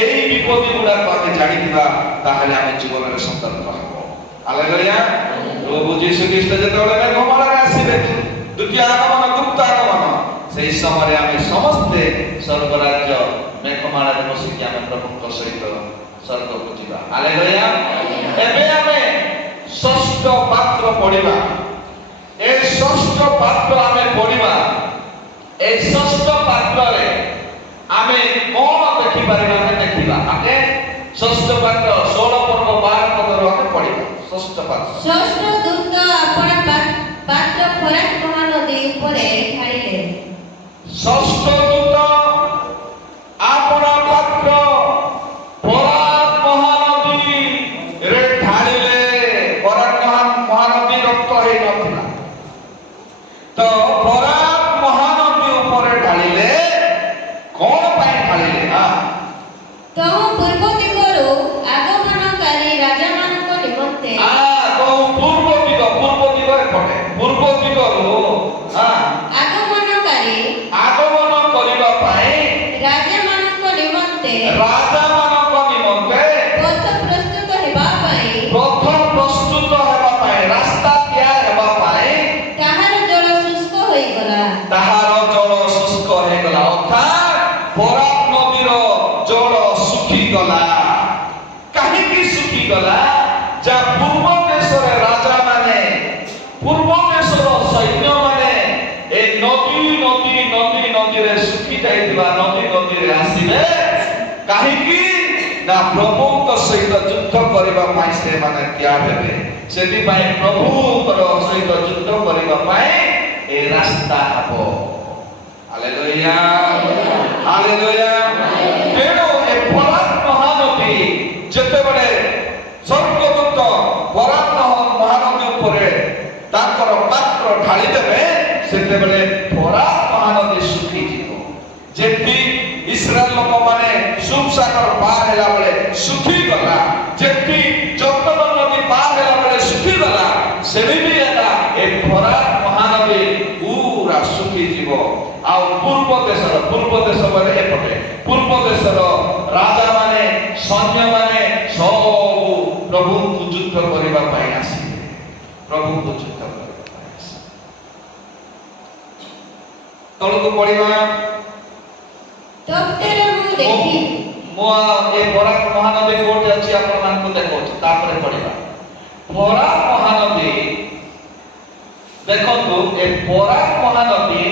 এই বিপদ গুড়াক আমি জানিবা তাহলে আমি জীবনের সতর্ক হব। হালেলুয়া। প্রভু যীশু খ্রিস্ট যেତେବେଳେ মেঘমালাରେ ଆସିବେ, দ্বিতীয় আগমন, গুপ্ত আগমন, সেই সমୟରେ ଆମେ ସମସ୍ତେ ସ୍ୱର୍ଗରାଜ୍ୟ মেঘମାଳାରେ ବସିକି ଆମେ ପ୍ରଭୁଙ୍କ ସହିତ ସ୍ୱର୍ଗକୁ ଯିବା। ହାଲେଲୁୟା। ଏବେ ଆମେ ଷଷ୍ଠ ପାତ୍ର ପଢିବା। ଏ ଷଷ୍ଠ ପାତ୍ର ଆମେ ପଢିବା। ଏ ଷଷ୍ଠ ପାତ୍ରରେ ଆମେ କଣ ଦେଖିପାରିବା? ଆମେ ଦେଖିବା ଆମେ ଷଷ୍ଠ ପାତ୍ର 16 ପର୍ବ 12 ପଦରୁ ଆମେ ପଢିବା। ଷଷ୍ଠ ପାତ୍ର। ଷଷ୍ଠ ଦୂତ ଆପଣ ପାତ୍ର ଫରାତ ମହାନଦୀ ଉପରେ ଢାଳିଲେ। ଷଷ୍ଠ ଦୂତ ଆପଣ ପାତ୍ର ଫରାତ ମହାନଦୀରେ ଢାଳିଲେ। ଫରାତ ମହାନଦୀ ରକ୍ତ ହେଇନଥିଲା, ତ ଫରାତ ମହାନଦୀ ଉପରେ ଢାଳିଲେ। କଣ ପାଇଁ ଢାଳିଲେ? ତମ ପୂର୍ବ ଦିଗରୁ ଆଗମନକାରୀ ରାଜାମାନଙ୍କ ନିମନ୍ତେ। ପୂର୍ବ ଦିଗ ଏପଟେ ପୂର୍ବ ଦିଗରୁ ଆଗମନକାରୀ ଆଗମନ କରିବା ପାଇଁ ରାଜାମାନଙ୍କ ନିମନ୍ତେ ପଥ ପ୍ରସ୍ତୁତ ହେବା ପାଇଁ ରାସ୍ତା ତିଆରି ହେବା ପାଇଁ ତାହାର ଜଳ ଶୁଷ୍କ ହୋଇଗଲା। ଅର୍ଥାତ୍ ଫରାତ ନଦୀର ଜଳ ଶୁଖିଗଲା। କାହିଁକି ଶୁଖିଗଲା? ଯା ପୂର୍ବ ଦେଶରେ ରାଜାମାନେ, ପୂର୍ବ ଦେଶର ସୈନ୍ୟମାନେ ଏ ନଦୀରେ ଶୁଖି ଯାଇଥିବା ନଦୀରେ ଆସିଲେ। କାହିଁକି ନା ପ୍ରଭୁଙ୍କ ସହିତ ଯୁଦ୍ଧ କରିବା ପାଇଁ ସେମାନେ ତିଆରି ହେବେ। ସେଥିପାଇଁ ପ୍ରଭୁଙ୍କର ସହିତ ଯୁଦ୍ଧ କରିବା ପାଇଁ ଏ ରାସ୍ତା ହେବ। Hallelujah, hallelujah. ତେଣୁ ଏ ଫରାତ ମହାନଦୀ ଯେତେବେଳେ ସ୍ୱର୍ଗଦୂତ ଫରାତ ମହାନଦୀ ଉପରେ ତାଙ୍କର ପାତ୍ର ଢାଳି ଦେବେ, ସେତେବେଳେ ଫରାତ ମହାନଦୀ ଶୁଖିଯିବ। ଯେମିତି ଇସ୍ରାଏଲ ଲୋକମାନେ ସୁବସାଗର ପାର ହେଲା ବେଳେ ଶୁଖିଗଲା, ଯେମିତି ଯର୍ଦ୍ଦନ ନଦୀ ପାର ହେଲା ବେଳେ ଶୁଖିଗଲା, ସେମିତି ହେଲା ଏ ଫରାତ ମହାନଦୀ ପୁରା ଶୁଖିଯିବ। ଆଉ ପୂର୍ବ ଦେଶ ବୋଲେ ଏପଟେ ପୂର୍ବ ଦେଶର ରାଜାମାନେ, ସୈନ୍ୟମାନେ ସବୁ ପ୍ରଭୁଙ୍କୁ ଯୁଦ୍ଧ କରିବା ପାଇଁ ଆସିବେ। ପ୍ରଭୁଙ୍କୁ ଯୁଦ୍ଧ କରିବା ପାଇଁ ଆସିବେ। ତଳକୁ ପଢିବା। ମୁଁ ଏ ଫରାତ ମହାନଦୀ କୋଉଠି ଅଛି ଆପଣମାନଙ୍କୁ ଦେଖାଉଛି, ତାପରେ ପଢିବା। ଫରାତ ମହାନଦୀ ଦେଖନ୍ତୁ, ଏ ଫରାତ ମହାନଦୀ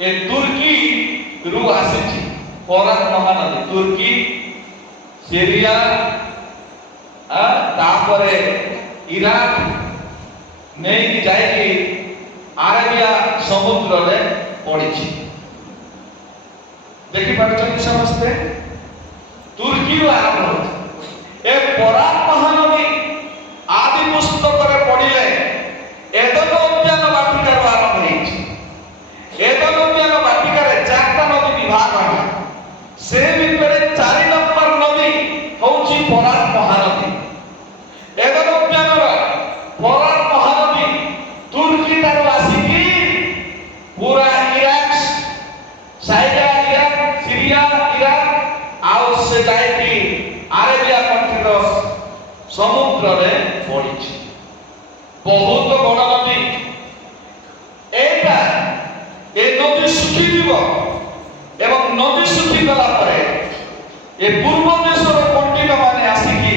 ଏ ତୁର୍କୀରୁ ଆସିଛି। ଫରାତ ମହାନଦୀ ତୁର୍କୀ, ସିରିଆ, ତାପରେ ଇରାକ ନେଇକି ଯାଇକି ଆରବିଆ ସମୁଦ୍ରରେ ପଡିଛି। ଦେଖିପାରୁଛନ୍ତି ସମସ୍ତେ? ତୁର୍କୀରୁ ଆରମ୍ଭ ହେଉଛି। ଏ ଫରାତ ମହାନଦୀ ଆଦି ପୁସ୍ତକରେ ପଢିଲେ ଏଦନ ଉଦ୍ୟାନ ବାଟିକାରୁ ଆରମ୍ଭ ହେଇଛି। ଏଦନ ଉଦ୍ୟାନ ବାଟିକାରେ 4ଟା ନଦୀ ବିଭାଗ ହେଲା। ସେ ଭିତରେ 4 ନମ୍ବର ନଦୀ ହେଉଛି ଫରାତ ମହାନଦୀ। ଏଦନ ଉଦ୍ୟାନର ଫରାତ ମହାନଦୀ ତୁର୍କୀ ଠାରୁ ଆସିକି ପୁରା ଇରାକ, ସିରିଆ, ଇରାକ ଆଉ ସେ ଯାଇକି ଆରବିଆ କଣ୍ଟ୍ରିର ସମୁଦ୍ରରେ ପଡିଛି। ବହୁତ ବଡ ନଦୀ ଏଇଟା। ଏ ନଦୀ ଶୁଖିଯିବ ଏବଂ ନଦୀ ଶୁଖିଗଲା ପରେ ଏ ପୂର୍ବ ଦେଶର ପଣ୍ଡିତ ମାନେ ଆସିକି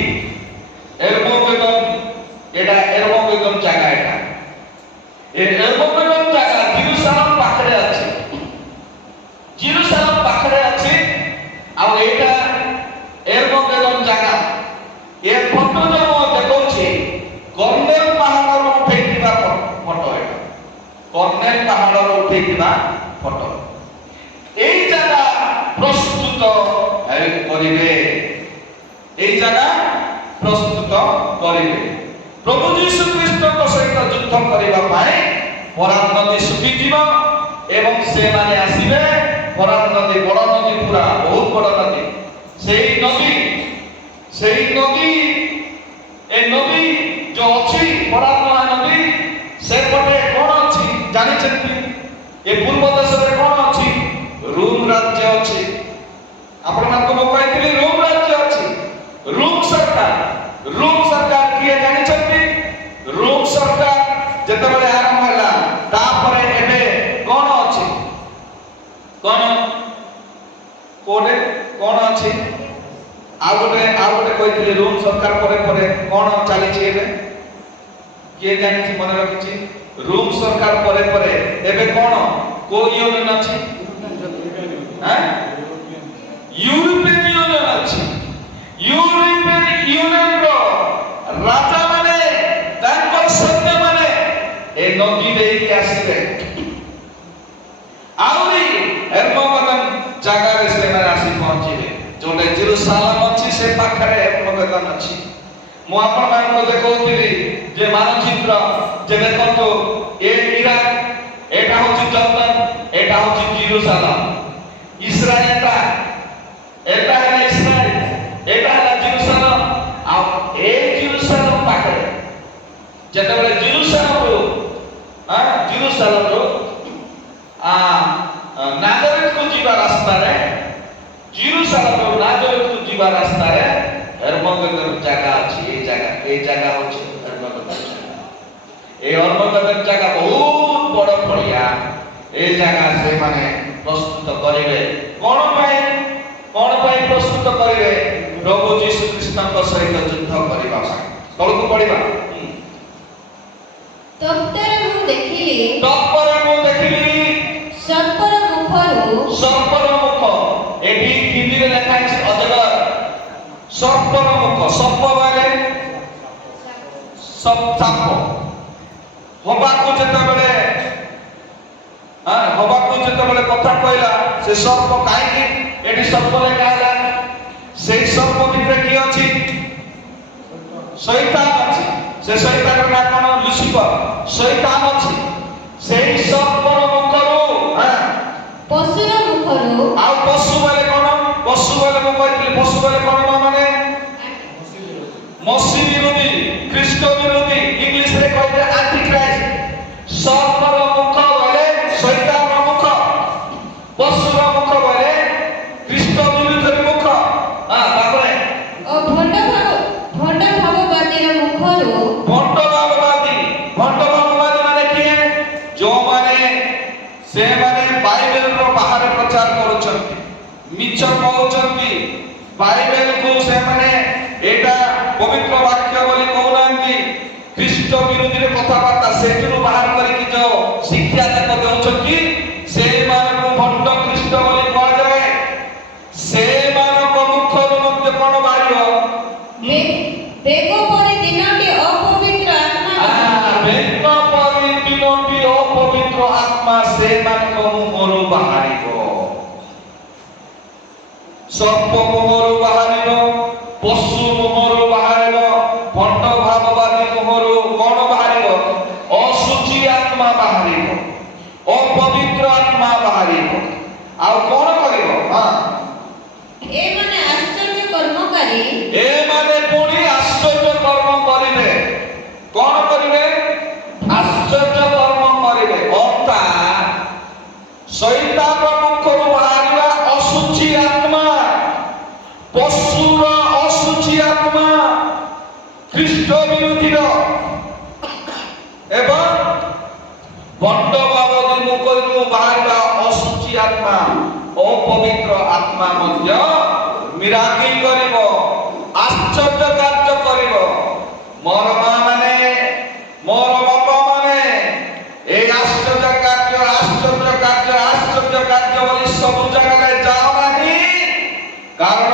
ଏରମଗେଦନ ଜାଗା, ଏରମଗେଦନ ଜାଗା ଜେରୁସାଲେମ ପାଖରେ ଅଛି। ଜେରୁସାଲେମ ପାଖରେ ଅଛି। ଆଉ ଏଇଟା ଏରମଗେଦନ ଜାଗା। ଏ ଫଟୋ ଯୋଉ ଦେଖଉଛି କର୍ନେଲ ପାହାଡରୁ ଉଠେଇଥିବା ଫଟୋ। ଏଇଟା କର୍ନେଲ ପାହାଡରୁ ଉଠେଇଥିବା ଫଟୋ। এই জায়গা প্রস্তুত করিবে। এই জায়গা প্রস্তুত করিবে। প্রভু যীশু খ্রিস্টଙ୍କ সହିତ যুদ্ধ କରିବା ପାଇଁ ଫରାତ ନଦୀ ଶୁଖିଯିବ ଏବଂ ସେମାନେ ଆସିବେ। ଫରାତ ନଦୀ ବଡ ନଦୀ, ପୁରା ବହୁତ ବଡ ନଦୀ। ସେଇ ନଦୀ ଏ ନଦୀ ଯୋଉ ଅଛି ଫରାତ ମହାନଦୀ, ସେପଟେ କଣ ଅଛି ଜାଣିଛନ୍ତି? ଏ ପୂର୍ବ ଦେଶରେ କଣ ଅଛି? ରୋମ ରାଜ୍ୟ কোন কোডে কোন আছে ଆଉ ଗୋଟେ କହିଥିଲି ରୁମ୍ ସରକାର ପରେ ପରେ কোন ଚାଲିଛି ଏବେ କିଏ ଜାଣିଛି ମନେ ରଖିଛି ରୁମ୍ ସରକାର ପରେ ପରେ ଏବେ কোন କୋ ୟୁନିୟନ ଅଛି ୟୁରୋପିଆନ ୟୁନିୟନ ଅଛି ୟୁରୋପିଆନ ୟୁନିୟନର ରାଜା ମାନେ ତାଙ୍କର ସୈନ୍ୟ ମାନେ ଏ ନଦୀ ଦେଇକି ଆସିବେ ଆହୁରି ହେର୍ମୋଗେଦନ ଜାଗାରେ ସେମାନେ ଆସି ପହଞ୍ଚିବେ ଯୋଉଟା ଜେରୁସାଲେମ ଅଛି ସେ ପାଖରେ ହେର୍ମୋଗେଦନ ଅଛି ମୁଁ ଆପଣମାନଙ୍କୁ ଦେଖାଉଥିଲି ଯେ ମାନଚିତ୍ର ଯେ ଦେଖନ୍ତୁ ଏ ଇରାକ ଏଟା ହଉଛି ଜର୍ଦାନ ଏଟା ହଉଛି ଜେରୁସାଲେମ ଇସ୍ରାଏଲଟା ଏଟା ହେଲା ଇସ୍ରାଏଲ ଏଟା ହେଲା ଜେରୁସାଲେମ ଆଉ ଏ ଜେରୁସାଲେମ ପାଖରେ ଯେତେବେଳେ ଜେରୁସାଲେମରୁ ନାଜରେଥକୁ ଯିବା ରାସ୍ତାରେ ଜେରୁସାଲେମରୁ ନାଜରେଥକୁ ଯିବା ରାସ୍ତାରେ ହେର୍ମୋଗେଦନ ଜାଗା ଅଛି এই জায়গা হচ্ছে হের্মোগেদন এই হের্মোগেদন জায়গা বহুত বড় পড়িয়া এই জায়গা সে মানে প্রস্তুত করিবে কোন পাই প্রস্তুত করিবে প্রভু যীশু খ্রিস্টଙ୍କ সহিত যুদ্ধ କରିବା ପାଇଁ ତଳକୁ ପଢିବା ତପରେ ମୁଁ ଦେଖିଲି ସର୍ପର ମୁଖ ଏଠି ହିନ୍ଦୀରେ ଲେଖା ଅଛି ଅଜଗର ସର୍ପର ମୁଖ ସର୍ପ ମାନେ ସାପ ହବାକୁ ଯେତେବେଳେ କଥା କହିଲା ସେ ସର୍ପ କାହିଁକି ଏଠି ସର୍ପ ଲେଖା ହେଲା ସେଇ ସର୍ପ ଭିତରେ କି ଅଛି ଶୈତାନ ଅଛି ସେ ଶୈତାନର ନାଁ କଣ ଲୁସିଫର ଶୈତାନ ଅଛି ସେଇ ସର୍ପର ମୁଖରୁ ପଶୁର ମୁଖରୁ ଆଉ ପଶୁ ବୋଲେ କଣ ପଶୁ ବୋଲେ ମୁଁ କହିଥିଲି ପଶୁ ବୋଲେ କଣ ମାନେ ମସି ବିରୋଧୀ ଖ୍ରୀଷ୍ଟ ବିରୋଧୀ ଇଂଲିଶରେ କହିଲେ ଆଣ୍ଟି କ୍ରାଇଷ୍ଟ ସର୍ପର ମୁଖ ବୋଲେ ଶୈତାନର ମୁଖ ପଶୁର ମୁଖ ବୋଲେ ଖ୍ରୀଷ୍ଟ ବିରୋଧୀ ମୁଖ ତାପରେ ଭଣ୍ଡ ଭାବବାଦୀର ମୁଖରୁ ଭଣ୍ଡ ଭାବବାଦୀ ମାନେ କିଏ ଯୋଉମାନେ ସେମାନେ ବାଇବେଲର ବାହାରେ ପ୍ରଚାର କରୁଛନ୍ତି ମିଛ କହୁଛନ୍ତି ବାଇବେଲକୁ ସେମାନେ ଏଟା ପବିତ୍ର ବାକ୍ୟ ବୋଲି କହୁନାହାନ୍ତି ଖ୍ରୀଷ୍ଟ ବିରୋଧୀରେ କଥାବାର୍ତ୍ତା ସେଥିରୁ ବାହାର କରିକି ଯୋଉ ଶିକ୍ଷା ଯାକ ଦେଉଛନ୍ତି ସେମାନଙ୍କୁ ଭଣ୍ଡ ଖ୍ରୀଷ୍ଟ ବୋଲି କୁହାଯାଏ ସେମାନଙ୍କ ମୁଖରୁ ମଧ୍ୟ କଣ ବାହାରିବ ବେଗ ପରି ଦିନଟି ଅପବିତ୍ର ଆତ୍ମା ସେମାନଙ୍କ ମୁହଁରୁ ବାହାରିବ ସର୍ପ ମୁହଁରୁ ବାହାରିବ ପଶୁ ମୁହଁରୁ ବାହାରିବ ଭଣ୍ଡ ଭାବବାଦୀ ମୁହଁରୁ କଣ ବାହାରିବ ଅଶୁଚି ଆତ୍ମା ବାହାରିବ ଅପବିତ୍ର ଆତ୍ମା ବାହାରିବ ଆଉ କଣ କରିବ ଏମାନେ ପୁଣି ଆଶ୍ଚର୍ଯ୍ୟ କର୍ମ କରିବେ କଣ କରିବେ ଆଶ୍ଚର୍ଯ୍ୟ କର୍ମ କରିବେ ଅର୍ଥାତ୍ ଶୈତାନର ମୁଖରୁ ବାହାରିବା ଅଶୁଚି ଆତ୍ମା ପଶୁର ଅଶୁଚି ଆତ୍ମା ଖ୍ରୀଷ୍ଟ ବିରୋଧୀର ଏବଂ ଭଣ୍ଡ ଭାବବାଦୀ ମୁଖରୁ ବାହାରିବା ଅଶୁଚି ଆତ୍ମା ଅପବିତ୍ର ଆତ୍ମା ମଧ୍ୟ ମିରାକିଲ କରିବ ଆଶ୍ଚର୍ଯ୍ୟ କାର୍ଯ୍ୟ କରିବ ମୋର ମା ମାନେ ମୋର ବାପା ମାନେ এই আশ্চর্য କାର୍ଯ୍ୟ ବୋଲି ସବୁ ଜାଗାରେ ଯାଅ ନାହିଁ କାରଣ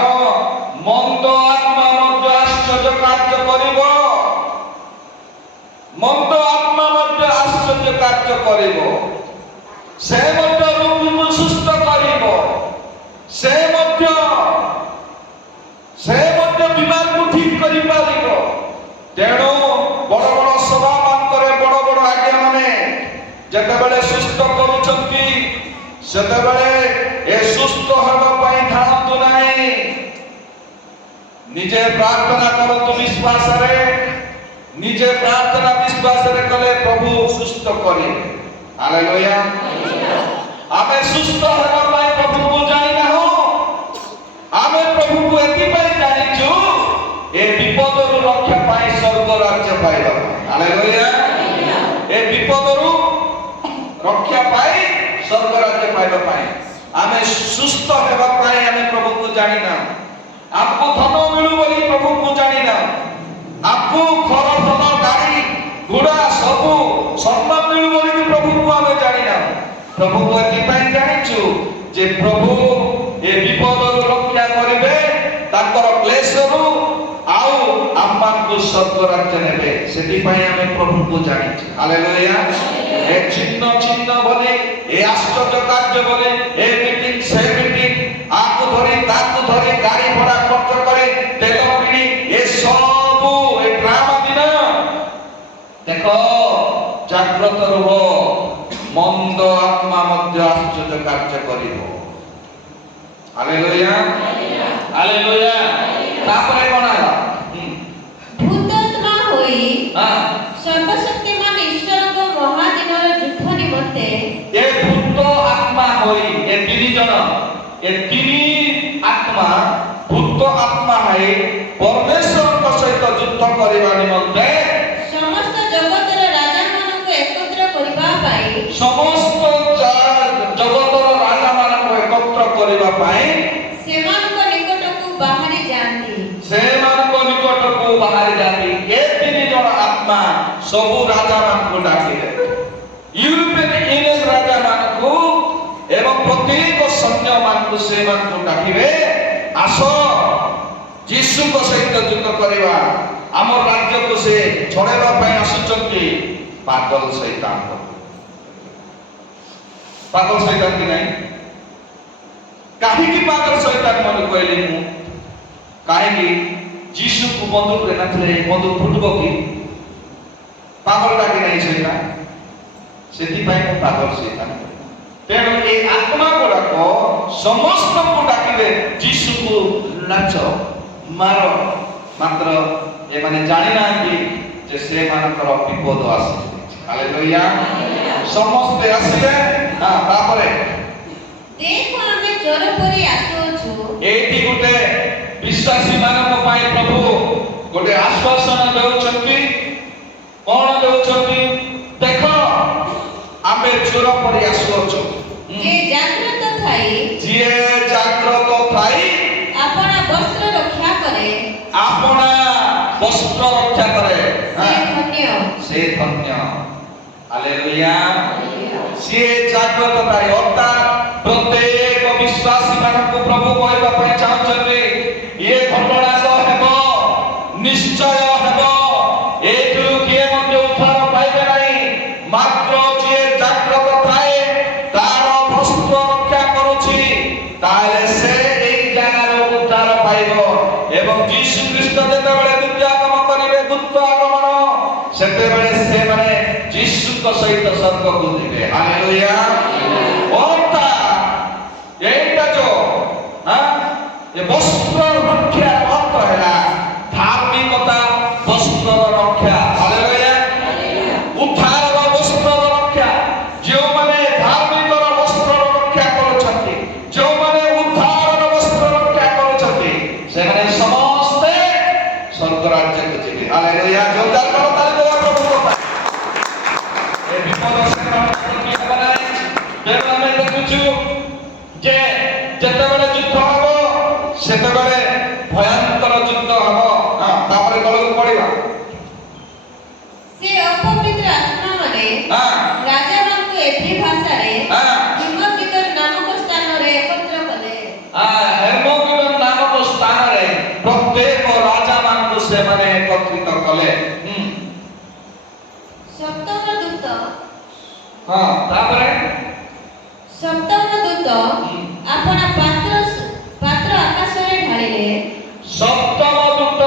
ମନ୍ଦ ଆତ୍ମା ମଧ୍ୟ ଆଶ୍ଚର୍ଯ୍ୟ କାର୍ଯ୍ୟ କରିବ ସେ ମଧ୍ୟ ରୋଗୀକୁ ସୁସ୍ଥ କରିବ ସେ ମଧ୍ୟ ବିମାରକୁ ଠିକ କରିପାରିବ ତେଣୁ ବଡ଼ ବଡ଼ ସଭା ମାନଙ୍କରେ ବଡ଼ ବଡ଼ ଆଜ୍ଞା ମାନେ ଯେତେବେଳେ ସୁସ୍ଥ କରୁଛନ୍ତି ସେତେବେଳେ ଏ ସୁସ୍ଥ ହେବା ପାଇଁ ଧାରନ୍ତୁ ନାହିଁ ନିଜେ ପ୍ରାର୍ଥନା କରନ୍ତୁ ବିଶ୍ୱାସରେ କଲେ ପ୍ରଭୁ ସୁସ୍ଥ କରିବେ ହାଲେଲୁୟା ଆମେ ସୁସ୍ଥ ହେବା ପାଇଁ ପ୍ରଭୁଙ୍କୁ ଜାଣିନାହୁଁ ଆମେ ପ୍ରଭୁଙ୍କୁ ଏଥିପାଇଁ ଜାଣିଛୁ ଏ ବିପଦରୁ ରକ୍ଷା ପାଇଁ ସ୍ୱର୍ଗ ରାଜ୍ୟ ପାଇବା ହାଲେଲୁୟା ଏ ବିପଦରୁ ରକ୍ଷା ପାଇଁ ସ୍ୱର୍ଗ ରାଜ୍ୟ ପାଇବା ପାଇଁ आमे सुस्थ हेबा पाए आमे प्रभु को जानि ना आपको धन मिलु बोली प्रभु को जानि ना आपको घर फल गाड़ी घोड़ा सब सम्मान मिलु बोली प्रभु को आमे जानि ना प्रभु को एतिपाई जानिछु जे प्रभु ए विपद रक्षा करिवे ताकर क्लेशरु आउ आम्मान को स्वर्ग राज्य नेबे सेतिपाई आमे प्रभु को जानिछु हालेलुया ए चिन्ह चिन्ह बोले ए आश्चर्य कार्य बोले ए मीटिंग से मीटिंग आकु धरी ताकु धरी गाड़ी घोड़ा खर्च करे तेल पिड़ी ए सब ए ड्रामा दिन देखो जागृत रहो मंद आत्मा मध्य आश्चर्य कार्य करिवो हालेलुया हालेलुया तापरे कोन आला भूतात्मा होई हां सर्वशक्तिमान ईश्वर को महादिनर युद्ध निमंते ए भूत आत्मा होई ए तीन आत्मा भूत आत्मा है परमेश्वर को सहित युद्ध करबा निमंते समस्त जगतर राजा मान को एकत्र करबा पाई समस्त जगतर राजा मान को एकत्र करबा पाई सेमान को निकट को बाहरी जानती सेमान को निकट को बाहरी जानती ए तीन जन आत्मा सब राजा मान को डाकिले यूरोपियन यूनियन राजा मान को एवं प्रत्येक सैन्य मान को से मान को डाकिबे आसो यीशु को सहित युद्ध करबा हमर राज्य को से छोड़ेबा पय आसुचंती पागल शैतान की नहीं काहे की पागल शैतान मन कहले मु काहे की यीशु को बंदूक देना थे बंदूक फुटबो की पागल डाके नहीं शैतान सेति पय पागल शैतान तेणु ए आत्मा गुड़ाको समस्त को डाकिबे यीशु को नाच मारो मात्र ए माने जानि नांती जे से मानकर विपद आसी हालेलुया समस्त आसीले हां तापरे देखो हमें चोर परी आसोछु एठी गुटे विश्वासी मानक पाए प्रभु गुटे आश्वासन देउछंती कोन देउछंती देखो आमे चोर परी आसोछु जे जागृत थाई अपना वस्त्र रक्षा करे से धन्य हालेलुया से जागृत थाई अर्थात प्रत्येक विश्वासी मानक प्रभु कहबा पय चाहछन्ते ये घटना तो हेबो निश्चय हेबो एठु किए मध्य उद्धार पाइबे नाही मात्र जे जागृत थाए तार वस्त्र रक्षा करूछि ताले से एक जगह उद्धार पाइबो एवं यीशु ख्रीष्ट जेतेबेले द्वितीय आगमन करिवे द्वितीय आगमन सेतेबेले से माने यीशु को सहित स्वर्ग को जिवे हालेलुया ओता एटा जो हां ये वस्त्र रक्षा अर्थ हैला धार्मिकता वस्त्र रक्षा हालेलुया उद्धार वस्त्र रक्षा जो माने धार्मिक वस्त्र रक्षा करूछंती जो माने उद्धार वस्त्र रक्षा करूछंती से माने समस्त स्वर्ग राज्य को जिवे हालेलुया जोरदार करो ताली दो प्रभु को ए विपद से की बनाए जेन हमें देखुछु जे जेतेबेले युद्ध हबो सेतेबेले भयंकर युद्ध हबो हां तापरे तळକୁ पडिबा से अपवित्र आत्मा माने हां राजा मान को एभि भाषा रे हां हिमगिदर नामक स्थान रे एकत्र कले हेर्मोगिदर नामक स्थान रे प्रत्येक राजा मान को से माने एकत्रित कले सप्तम दूत हां तापरे सप्तम दूत अपना पात्र आकाश रे ढाळिले सप्तम दूत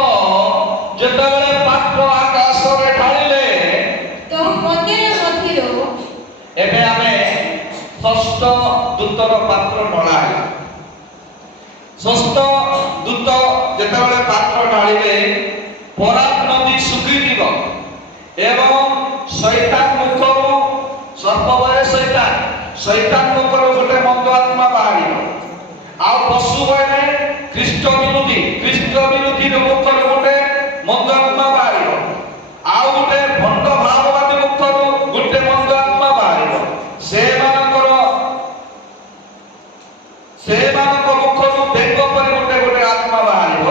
जेतेबेले पात्र आकाश रे ढाळिले तो मध्यरो एबे आमे षष्ठ दूतर पात्र ढळा है षष्ठ दूत जेतेबेले पात्र ढाळिले पराग नदी सुखी दिबो एवं शैतान मुखरो सर्पवरे शैतान मुखरो गोटे मंद आत्मा बाहरिबो आ पशु बने ख्रीष्ट विरोधी मुखरो गोटे मंद आत्मा बाहरिबो आ गोटे भंड भाववादी मुखरो गोटे मंद आत्मा बाहरिबो से मानकर ସେମାନଙ୍କ ମୁଖରୁ ବେଙ୍ଗ ପରି ଗୋଟେ ଗୋଟେ ଆତ୍ମା ବାହାରିବ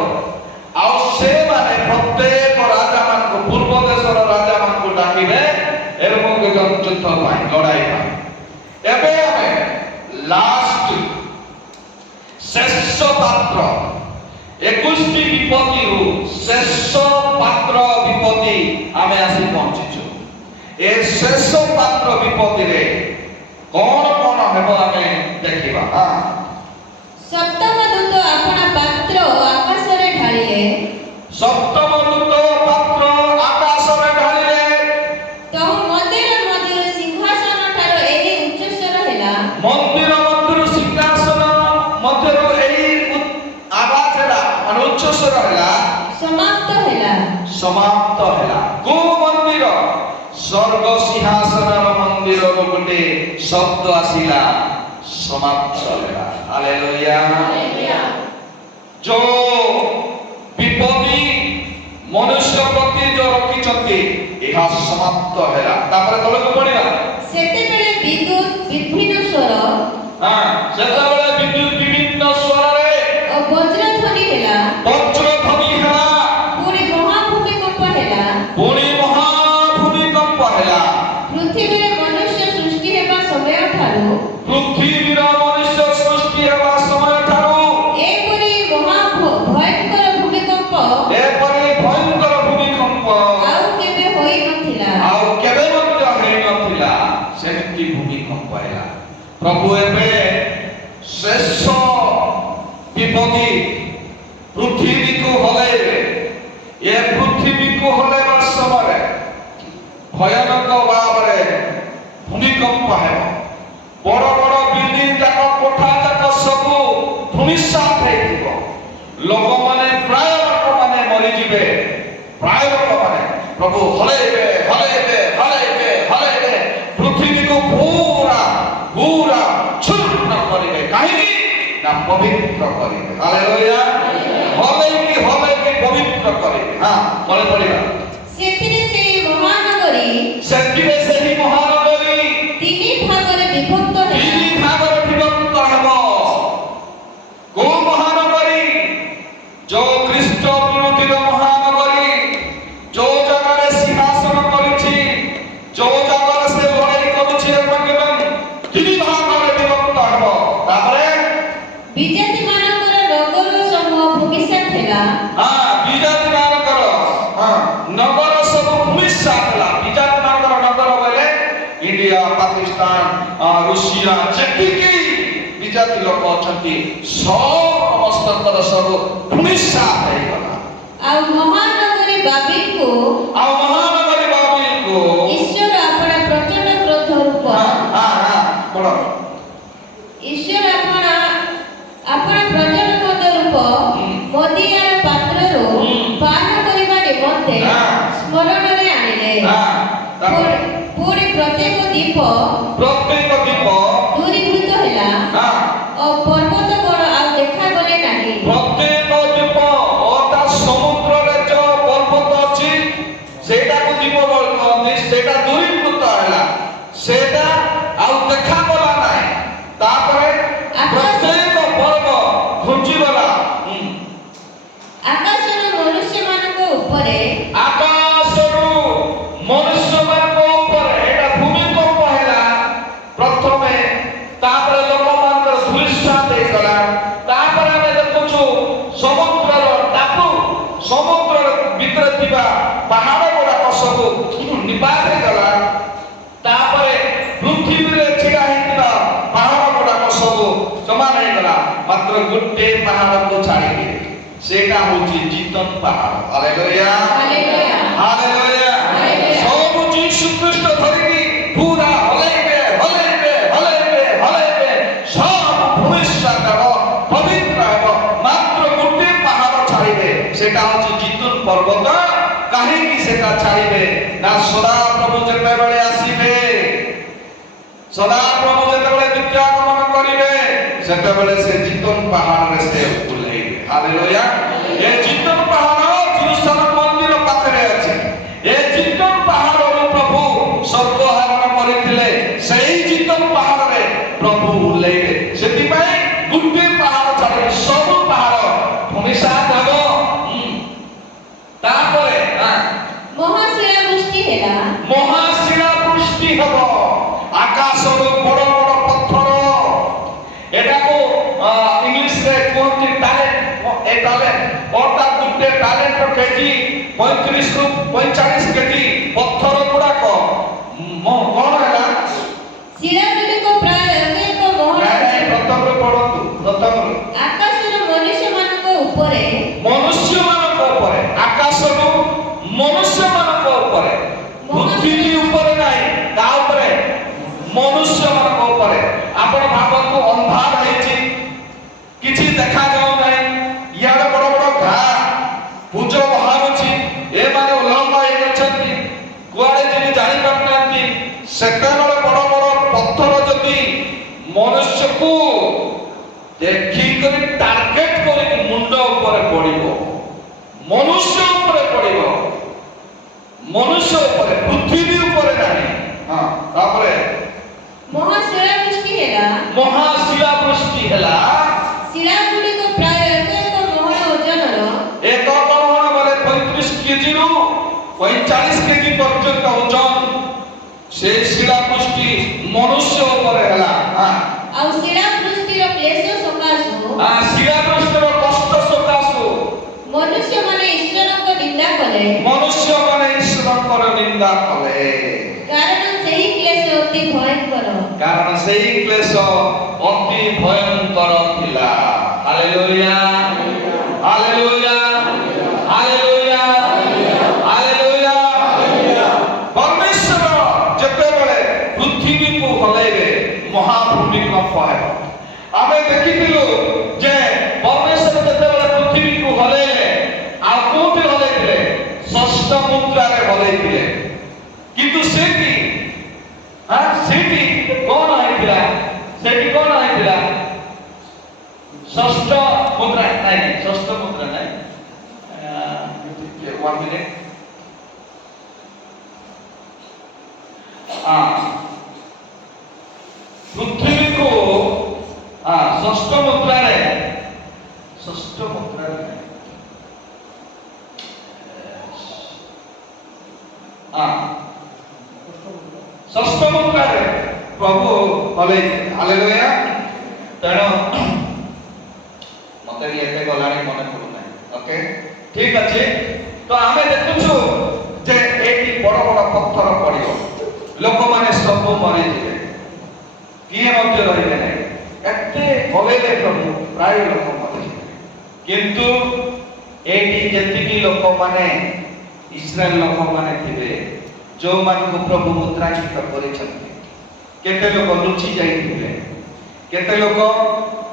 ଆଉ ସେମାନେ ପ୍ରତ୍ୟେକ ରାଜାମାନଙ୍କୁ ପୂର୍ବ ଦେଶର ରାଜାମାନଙ୍କୁ ଡାକିବେ ଏବଂ ଯୁଦ୍ଧ ପାଇଁ ଲଢାଇ ପାଇଁ। ଏବେ ଆମେ ଲାଷ୍ଟ ଶେଷ ପାତ୍ର 21ଟି ବିପତ୍ତିରୁ ଶେଷ ପାତ୍ର ବିପତ୍ତି ଆମେ ଆସି ପହଞ୍ଚିଛୁ। ଏ ଶେଷ ପାତ୍ର ବିପତ୍ତିରେ କଣ କଣ ହେବ ଆମେ ଦେଖିବା। ସପ୍ତମ ଦୂତ ଆପଣା ପାତ୍ର ଆକାଶରେ ଢାଳିଲେ। ସପ୍ତମ ଦୂତ ପାତ୍ର ଆକାଶରେ ଢାଳିଲେ। ତହୁ ମନ୍ଦିର ମଧ୍ୟରୁ ସିଂହାସନ ଠାରୁ ଏହି ଉଚ୍ଚସ୍ୱର ହେଲା। ମନ୍ଦିର ମଧ୍ୟରୁ ସିଂହାସନ ମଧ୍ୟରୁ ଏହି ଆବାଜ ହେଲା ମାନେ ଉଚ୍ଚସ୍ୱର ହେଲା। ସମାପ୍ତ ହେଲା। ସମାପ୍ତ ହେଲା। କୋଉ ମନ୍ଦିର? ସ୍ୱର୍ଗ ସିଂହାସନର ମନ୍ଦିରରୁ ଗୋଟେ ଶବ୍ଦ ଆସିଲା, ସମାପ୍ତ ହେଲା। ହାଲେଲୁୟା। ଯୋଉ ବିପତ୍ତି ମନୁଷ୍ୟ ପ୍ରତି ଯୋଉ ରଖିଛନ୍ତି ଏହା ସମାପ୍ତ ହେଲା। ତାପରେ ତଳକୁ ପଡ଼ିବା। ସେତେବେଳେ ବିଦ୍ୟୁତ୍ ବିଭିନ୍ନ ସ୍ୱର ସେତେବେଳେ ବିଦ୍ୟୁତ୍ ବିଭିନ୍ନ ସ୍ୱରରେ ଓ ବଜ୍ରଧ୍ୱନି ହେଲା। ବଜ୍ରଧ୍ୱନି ହେଲା। ପୁଣି ମହାଭୂମିକମ୍ପ ହେଲା। ପୁଣି ମହାଭୂମିକମ୍ପ ହେଲା। ପୃଥିବୀରେ ମନୁଷ୍ୟ ସୃଷ୍ଟି ହେବା ସମୟ ଠାରୁ ପୃଥିବୀର ମନୁଷ୍ୟ ସୃଷ୍ଟି ହେବା ସମୟ ଠାରୁ ଏପରି ଭୟଙ୍କର ଭୂମିକମ୍ପ ଏପରି ଭୟଙ୍କର ଭୂମିକମ୍ପ ଆଉ କେବେ ହୋଇନଥିଲା। ଆଉ କେବେ ମଧ୍ୟ ହୋଇନଥିଲା। ସେମିତି ଭୂମିକମ୍ପ ହେଲା। ପ୍ରଭୁ ଏବେ ଶେଷ ବିପତ୍ତି ପୃଥିବୀକୁ ହଲେଇବେ। ଏ ପୃଥିବୀକୁ ହଲେଇବା ସମୟରେ ଭୟାନକ ଭାବରେ ଭୂମିକମ୍ପ ହେବ। ବଡ଼ ବଡ଼ ବିଲ୍ଡିଂ ଯାକ କୋଠା ଯାକ ସବୁ ଭୂମିସାତ ହେଇଯିବ। ଲୋକମାନେ ପ୍ରାୟ ଲୋକମାନେ ମରିଯିବେ। ପ୍ରାୟ ଲୋକମାନେ ପ୍ରଭୁ ହଲେଇବେ ହଲେଇବେ ହଲେଇବେ ହଲେଇବେ ପୃଥିବୀକୁ ପୁରା ପୁରା ଚୂର୍ଣ୍ଣ କରିବେ। କାହିଁକି ନା ପବିତ୍ର କରିବେ। ହାଲେଲୁୟା। ହଲେଇକି ହଲେଇକି ପବିତ୍ର କରିବେ। ମନେ ପଡ଼ିଲା। ସେଥିରେ ସେହି ମହାନଗରୀ ସେଥିରେ ସେହି ମହାନଗରୀ ତିନି ଭାଗରେ ବିଭକ୍ତ ହେଲା। ତିନି ଭାଗରେ ବିଭକ୍ତ ହେବ। କୋଉ ମହାନଗରୀ? ଯୋଉ ଖ୍ରୀଷ୍ଟ ବିରୋଧୀର ମହାନଗରୀ, ଯୋଉ ଜାଗାରେ ସିଂହାସନ କରିଛି, ଯୋଉ ଜାଗାରେ ସେ ଲଢ଼େଇ କରୁଛି ଏବଂ ତିନି ଭାଗରେ ବିଭକ୍ତ ହେବ। ତାପରେ ବିଜାତି ମାନଙ୍କର ନଗର ସମୂହ ଭୂମିସାତ ହେଲା। ବିଜାତି ମାନଙ୍କର ନଗର ସବୁ ଭୂମିସାତ ହେଲା। ବିଜାତି ମାନଙ୍କର ନଗର ବୋଲେ ଇଣ୍ଡିଆ, ପାକିସ୍ତାନ, ରୁଷିଆ ଯେତିକି ବିଜାତି ଲୋକ ଅଛନ୍ତି ସମସ୍ତଙ୍କର ସବୁ ଭୂମିସାତ ହେଇଗଲା। ଆଉ ମହାନଗରୀ ବାବିଲକୁ ଈଶ୍ୱର ଆପଣା ପ୍ରଚଣ୍ଡ କ୍ରୋଧ ରୂପ ଈଶ୍ୱର ଆପଣା ପ୍ରଚଣ୍ଡ କ୍ରୋଧ ରୂପ ମଦିଆର ପାତ୍ରରୁ ପାନ କରିବା ନିମନ୍ତେ ସ୍ମରଣରେ ଆଣିଲେ। ପୁଣି ପ୍ରତ୍ୟେକ ଦ୍ୱୀପ ଦୂରୀଭୂତ ହେଲା ଓ ପର୍ବତ ବଡ଼ ଆଉ ଦେଖାଗଲେ ନାହିଁ। ପ୍ରତ୍ୟେକ ଦ୍ୱୀପ ଅର୍ଥାତ୍ ସମୁଦ୍ରରେ ଯୋଉ ପର୍ବତ ଅଛି ସେଇଟାକୁ ଦ୍ୱୀପ କହନ୍ତି। ସେଇଟା ଦୂରୀଭୂତ ହେଲା। ସେଇଟା ଆଉ ଦେଖାଗଲା ନାହିଁ। ତାପରେ ପ୍ରତ୍ୟେକ ପର୍ବ ଘୁଞ୍ଚିଗଲା। ଆକାଶରୁ ମନୁଷ୍ୟମାନଙ୍କ ଉପରେ ଏଇଟା ଭୂମିକମ୍ପ ହେଲା ପ୍ରଥମେ। ତାପରେ ଲୋକମାନଙ୍କର ଧୂଳିସାତ ହେଇଗଲା। ତାପରେ ଆମେ ଦେଖୁଛୁ ସମୁଦ୍ରର ଟାପୁ, ସମୁଦ୍ରର ଭିତରେ ଥିବା ପାହାଡ଼ ଗୁଡ଼ାକ ସବୁ ନିପାତ ହେଇଗଲା। ତାପରେ ପୃଥିବୀରେ ଛିଡ଼ା ହେଇଥିବା ପାହାଡ଼ ଗୁଡ଼ାକ ସବୁ ସମାନ ହେଇଗଲା। ମାତ୍ର ଗୋଟେ ପାହାଡ଼କୁ ଛାଡ଼ିକି, ସେଇଟା ହଉଛି ଜୀତନ ପାହାଡ଼। Hallelujah hallelujah. ସବୁ ଯୀଶୁ ଖ୍ରୀଷ୍ଟ ଧରିକି ପୁରା ହଲେଇବେ ହଲେଇବେ ହଲେଇବେ ହଲେଇବେ। ସବୁ ଭୂମିସାତ ହେବ, ପବିତ୍ର ହେବ। ମାତ୍ର ଗୋଟେ ପାହାଡ଼ ଛାଡ଼ିବେ, ସେଟା ହଉଛି ଜୀତନ ପର୍ବତ। କାହିଁକି ସେଟା ଛାଡ଼ିବେ ନା ସଦାପ୍ରଭୁ ଯେତେବେଳେ ଆସିବେ, ସଦାପ୍ରଭୁ ଯେତେବେଳେ ଦ୍ୱିତୀୟ ଆଗମନ କରିବେ, ସେତେବେଳେ ସେ ଜୀତନ ପାହାଡ଼ରେ ସେ ଓହ୍ଲେଇବେ। ହାଲେଲୁୟା। ଏ ଜୀତନ ପାହାଡ଼ ଜେରୁସାଲେମ ମନ୍ଦିର ପାଖରେ ଅଛି। ଏ ଜୀତନ ପାହାଡ଼ରୁ ପ୍ରଭୁ ସ୍ୱର୍ଗ ଆରୋହଣ କରିଥିଲେ। ସେହି ଜୀତନ ପାହାଡ଼ରେ ପ୍ରଭୁ ଓହ୍ଲେଇବେ। ସେଥିପାଇଁ ଗୋଟେ इंग्लिश रे कहते टैलेंट ए टैलेंट और दुटे टैलेंट रो केजी 35 रु 45 केजी पत्थर गुडा को कोन हैला ଶିଳା ଗୁଡ଼ିକ ପ୍ରାୟ ଏକ ମହଲ ନାଇଁ ପ୍ରଥମ ରୁ ପଢନ୍ତୁ ପ୍ରଥମ ରୁ ଆକାଶର ମନୁଷ୍ୟମାନଙ୍କ ଉପରେ ଆକାଶରୁ ମନୁଷ୍ୟମାନଙ୍କ ଉପରେ ପୃଥିବୀ ଉପରେ ନାହିଁ ତା ଉପରେ ମନୁଷ୍ୟମାନଙ୍କ ଉପରେ ଆପଣ ଭାବନ୍ତୁ ଅନ୍ଧାର ହେଇଛି କିଛି ଦେଖାଯାଉ ନାହିଁ ଇଆଡେ ବଡ ବଡ ଘା ପୂଜ ବାହାରୁଛି ଏମାନେ ଉଲମ୍ବ ହେଇଅଛନ୍ତି କୁଆଡେ ଯିବେ ଜାଣିପାରୁନାହାନ୍ତି ସେତେବେଳେ ବଡ ବଡ ପଥର ଯଦି ମନୁଷ୍ୟକୁ ଦେଖିକରି ଟାର୍ଗେଟ କରିକି ମୁଣ୍ଡ ଉପରେ ପଡିବ ମନୁଷ୍ୟ ଉପରେ ପଡିବ ମନୁଷ୍ୟ ଉପରେ ପୃଥିବୀ ଉପରେ ନାହିଁ ତାପରେ ମହାଶିଳାବୃଷ୍ଟି ହେଲା ଶିଳା ଗୁଡ଼ିକ ପ୍ରାୟ ଏକ ମହଳ ଓଜନର ଏକ ମହଳ ବୋଲେ 35 କେଜି ରୁ 45 କେଜି ପର୍ଯ୍ୟନ୍ତ ଓଜନ ସେ ଶିଳାବୃଷ୍ଟି ମନୁଷ୍ୟ ଉପରେ ହେଲା ଆଉ ଶିଳାବୃଷ୍ଟିର କ୍ଲେଶ ସକାଶୁ ଶିଳାବୃଷ୍ଟିର କଷ୍ଟ ସକାଶୁ ମନୁଷ୍ୟମାନେ ଈଶ୍ୱରଙ୍କ ନିନ୍ଦା କଲେ କାରଣ ସେହି କ୍ଲେଶ ଅତି ଭୟଙ୍କର ଥିଲା ହାଲେଲୁୟା ହାଲେଲୁୟା ହାଲେଲୁୟା ହାଲେଲୁୟା ପରମେଶ୍ୱର ଯେତେବେଳେ ପୃଥିବୀକୁ ହଲେଇବେ ମହାଭୂମିକମ୍ପ ହେବ ଆମେ ଦେଖିଥିଲୁ ଯେ ପରମେଶ୍ୱର ଯେତେବେଳେ ପୃଥିବୀକୁ ହଲେଇଲେ ଆଉ କୋଉଠି ହଲେଇଥିଲେ ଷଷ୍ଠ ମୁଦ୍ରାରେ ହଲେଇଥିଲେ କିନ୍ତୁ ସେଠି କଣ ହେଇଥିଲା ଷଷ୍ଠ ମୁଦ୍ରା ନାହିଁ one minute ପୃଥିବୀକୁ ଷଷ୍ଠ ମୁଦ୍ରାରେ ଷଷ୍ଠ ମୁଦ୍ରାରେ ପ୍ରଭୁ ହଲେଇଥିଲେ ହାଲେଲୁୟା ତେଣୁ ମତେ ଏତେ ଗଲାଣି ମନେ ପଡୁନାହିଁ ଓକେ ଠିକ ଅଛି ତ ଆମେ ଦେଖୁଛୁ ଯେ ଏଠି ବଡ ବଡ ପଥର ପଡିବ ଲୋକମାନେ ସବୁ ମରିଯିବେ କିଏ ମଧ୍ୟ ରହିବେ ନାହିଁ ଏତେ ହଲେଇଲେ ପ୍ରଭୁ ପ୍ରାୟ ଲୋକ ମରିଯିବେ କିନ୍ତୁ ଏଠି ଯେତିକି ଲୋକମାନେ ଇସ୍ରାଏଲ ଲୋକମାନେ ଥିବେ ଯୋଉମାନଙ୍କୁ ପ୍ରଭୁ ମୁଦ୍ରାଙ୍କିତ କରିଛନ୍ତି କେତେ ଲୋକ ଲୁଚି ଯାଇଥିଲେ କେତେ ଲୋକ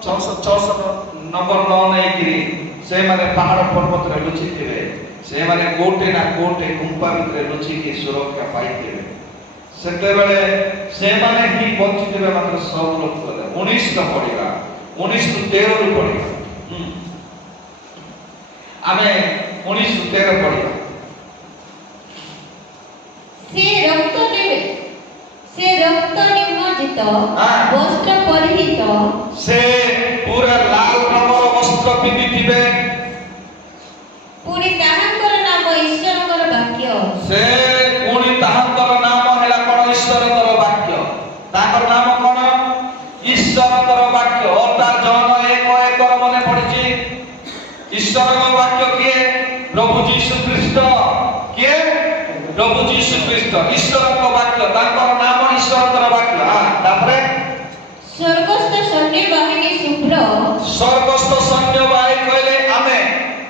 600 ନମ୍ବର ନ ନେଇକିରି ସେମାନେ ପାହାଡ ପର୍ବତରେ ଲୁଚିଥିବେ ସେମାନେ କୋଉଠି ନା କୋଉଠି ଗୁମ୍ଫା ଭିତରେ ଲୁଚିକି ସୁରକ୍ଷା ପାଇଥିବେ ସେତେବେଳେ ସେମାନେ ହିଁ ବଞ୍ଚିଥିବେ ମାତ୍ର ସବୁ ଲୋକ 19 ପଢିବା 19 ରୁ 13 ରୁ ପଢିବା ଆମେ 19 ରୁ 13 ପଢିବା ସେ ରକ୍ତ ନିମଜ୍ଜିତ ବସ୍ତ୍ର ପରିହିତ ସେ ପୁରା ଲାଲ ରଙ୍ଗର ବସ୍ତ୍ର ପିନ୍ଧିଥିବେ ପୁଣି ତାହାଙ୍କର ନାମ ଈଶ୍ୱରଙ୍କର ବାକ୍ୟ ସେ ପୁଣି ତାହାଙ୍କର ନାମ ହେଲା କଣ ଈଶ୍ୱରଙ୍କର ବାକ୍ୟ ତାଙ୍କର ନାମ କଣ ଈଶ୍ୱରଙ୍କର ବାକ୍ୟ ଅର୍ଥାତ୍ ଜନ 1:1 ମନେ ପଡିଛି ଈଶ୍ୱରଙ୍କ ବାକ୍ୟ କିଏ ପ୍ରଭୁ ଯୀଶୁ ଖ୍ରୀଷ୍ଟ କିଏ ପ୍ରଭୁ ଯୀଶୁ ଖ୍ରୀଷ୍ଟ ଈଶ୍ୱରଙ୍କ ବାକ୍ୟ ତାଙ୍କର ନାମ ଈଶ୍ୱରଙ୍କର ବାକ୍ୟ ତାପରେ ସ୍ୱର୍ଗସ୍ଥ ସୈନ୍ୟ ବାହିନୀ କହିଲେ ଆମେ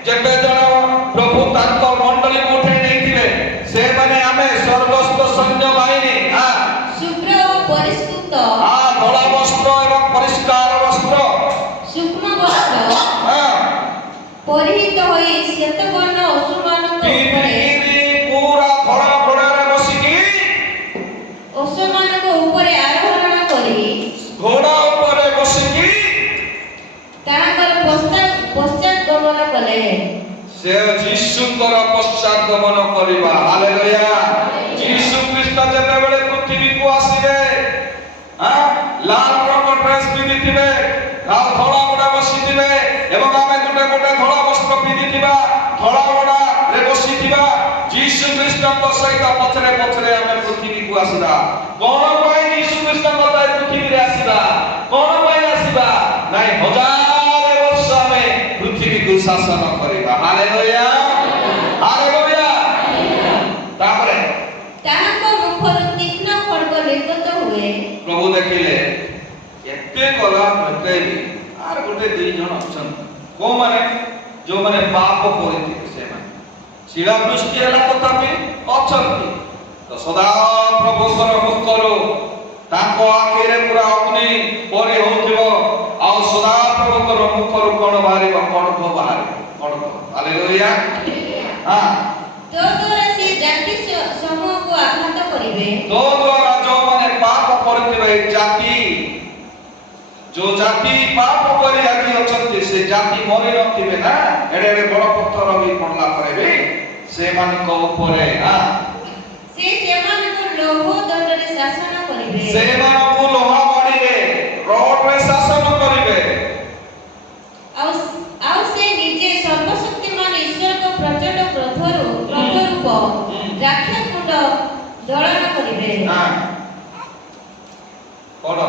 ଯେତେ ଜଣ ପ୍ରଭୁ ତାଙ୍କ ମଣ୍ଡଳୀକୁ ଉଠେଇ ନେଇଥିବେ ସେମାନେ ଆମେ ସ୍ୱର୍ଗସ୍ଥ ସୈନ୍ୟ ବାହିନୀ ଶୁଭ୍ର ଓ ପରିଷ୍କୃତ ଧଳା ବସ୍ତ୍ର ଏବଂ ପରିଷ୍କାର ବସ୍ତ୍ର ସୂକ୍ଷ୍ମ ବସ୍ତ୍ର ପରିହିତ ହୋଇ ଶ୍ଵେତବର୍ଣ୍ଣ ଅଶ୍ୱମାନଙ୍କ ଉପରେ ପୁରା ଧଳା ଘୋଡ଼ାରେ ବସିକି ଅଶ୍ୱମାନଙ୍କ ଉପରେ ଆରୋହଣ କରି ଘୋଡ଼ା ଉପରେ ବସିକି ତାହାଙ୍କର ପଶ୍ଚାତ ଗମନ କଲେ ସେ ଯୀଶୁଙ୍କର ପଶ୍ଚାତ ଗମନ କରିବା ହାଲେଲୁୟା ଯୀଶୁ ଖ୍ରୀଷ୍ଟ ଯେତେବେଳେ ପୃଥିବୀକୁ ଆସିବେ ଲାଲ ରଙ୍ଗ ଡ୍ରେସ ପିନ୍ଧିଥିବେ ଧଳା ଘୋଡ଼ା ବସିଥିବେ ଏବଂ ଆମେ ଗୋଟେ ଧଳା ବସ୍ତ୍ର ପିନ୍ଧିଥିବା ଧଳା ଘୋଡ଼ାରେ ବସିଥିବା ଯୀଶୁ ଖ୍ରୀଷ୍ଟଙ୍କ ସହିତ ପଛରେ ଆମେ ପୃଥିବୀକୁ ଆସିବା କଣ ପାଇଁ ଯୀଶୁ ଖ୍ରୀଷ୍ଟଙ୍କ ପୃଥିବୀରେ ଆସିବା କଣ ପାଇଁ ଆସିବା ନାଇଁ 1000 ଶାସନ କରିବା। Hallelujah hallelujah. ତାପରେ ତାହାଙ୍କ ମୁଖରୁ ତୀକ୍ଷ୍ଣ ଖଡ୍ଗ ନିର୍ଗତ ହୁଏ। ପ୍ରଭୁ ଦେଖିଲେ ଏତେ କଲା ଏତେ ବି ଆର ଗୋଟେ ଦୁଇ ଜଣ ଅଛନ୍ତି କୋଉମାନେ ଯୋଉମାନେ ପାପ କରିଥିଲେ ସେମାନେ ଶିଳା ବୃଷ୍ଟି ହେଲା ତଥାପି ଅଛନ୍ତି। ତ ସଦା ପ୍ରଭୁଙ୍କର ମୁଖରୁ ତାଙ୍କ ଆଖିରେ ପୁରା ଅଗ୍ନି ପରି ହଉଥିବ ଆଉ ସଦା ପ୍ରଭୁଙ୍କର ମୁଖରୁ କଣ ବାହାରିବ? ଖଡ୍ଗ ବାହାରିବ। ଖଡ୍ଗ। ହାଲେଲୁୟା। ହଁ ତୋ ଦ୍ୱାରା ସେ ଜାତି ସମୂହକୁ ଆଘାତ କରିବେ। ତୋ ଦ୍ୱାରା ଯୋଉମାନେ ପାପ କରିଥିବେ ଜାତି जो जाति पाप करी आदि अछंती से जाति मरि नथिबे ना एडे एडे बड़ पत्थर भी पड़ला परे भी से मान को ऊपरे हां से सेमान को लोह दंड रे शासन करिवे। से मान को लोहा बाड़ी रे रॉड रे शासन करिवे। आउ से निजे सर्वशक्तिमान ईश्वर को प्रचंड क्रोध रूप राक्षस कुंड दलन करिवे। हां पड़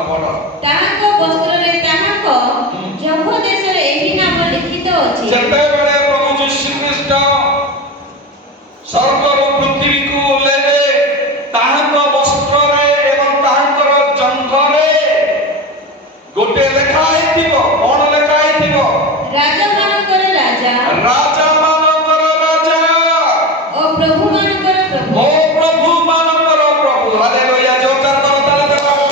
ताहाक वस्त्र रे ताहाक जंघ देश रे एही नाम लिखित अछि। जते बेले प्रभु यीशु ख्रीष्ट स्वर्ग और पृथ्वी को लेबे ताहाक वस्त्र रे एवं ताहाकर जंघ रे गोटे लेखा हेतिबो। कोन लेखा हेतिबो? राजा मानकर राजा राजा मानकर राजा ओ प्रभु मानकर प्रभु। ओ प्रभु मानकर प्रभु। हालेलुया। जोरदार करो ताली बजाओ।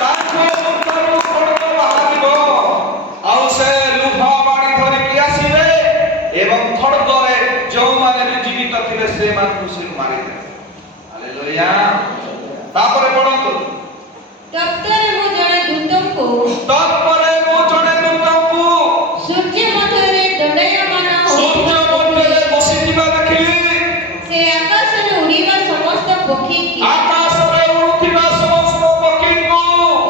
ताको मुखରୁ ଖଡ୍ଗ ବାହାରିବ ଆଉ ସେ ଲୁହା ବାଡ଼ି ଧରିକି ଆସିବେ ଏବଂ ଖଡ୍ଗରେ ଯେଉଁମାନେ ବି ଜୀବିତ ଥିବେ ସେମାନଙ୍କୁ ସେ ମାରିବେ। ହାଲେଲୁୟା। ତାପରେ ପଢନ୍ତୁ। ତତ୍ପରେ ମୁଁ ଜଣେ ଦୂତଙ୍କୁ ତାପରେ ମୁଁ ଜଣେ ଦୂତଙ୍କୁ ସୂର୍ଯ୍ୟ ମଧ୍ୟରେ ଦଣ୍ଡାୟମାନ ସୂର୍ଯ୍ୟ ମଧ୍ୟରେ ବସିଥିବା ଦେଖିଲି। ସେ ଆକାଶରେ ଉଡ଼ିବା ସମସ୍ତ ପକ୍ଷୀକି ଆକାଶରେ ଉଡୁଥିବା ସମସ୍ତ ପକ୍ଷୀଙ୍କୁ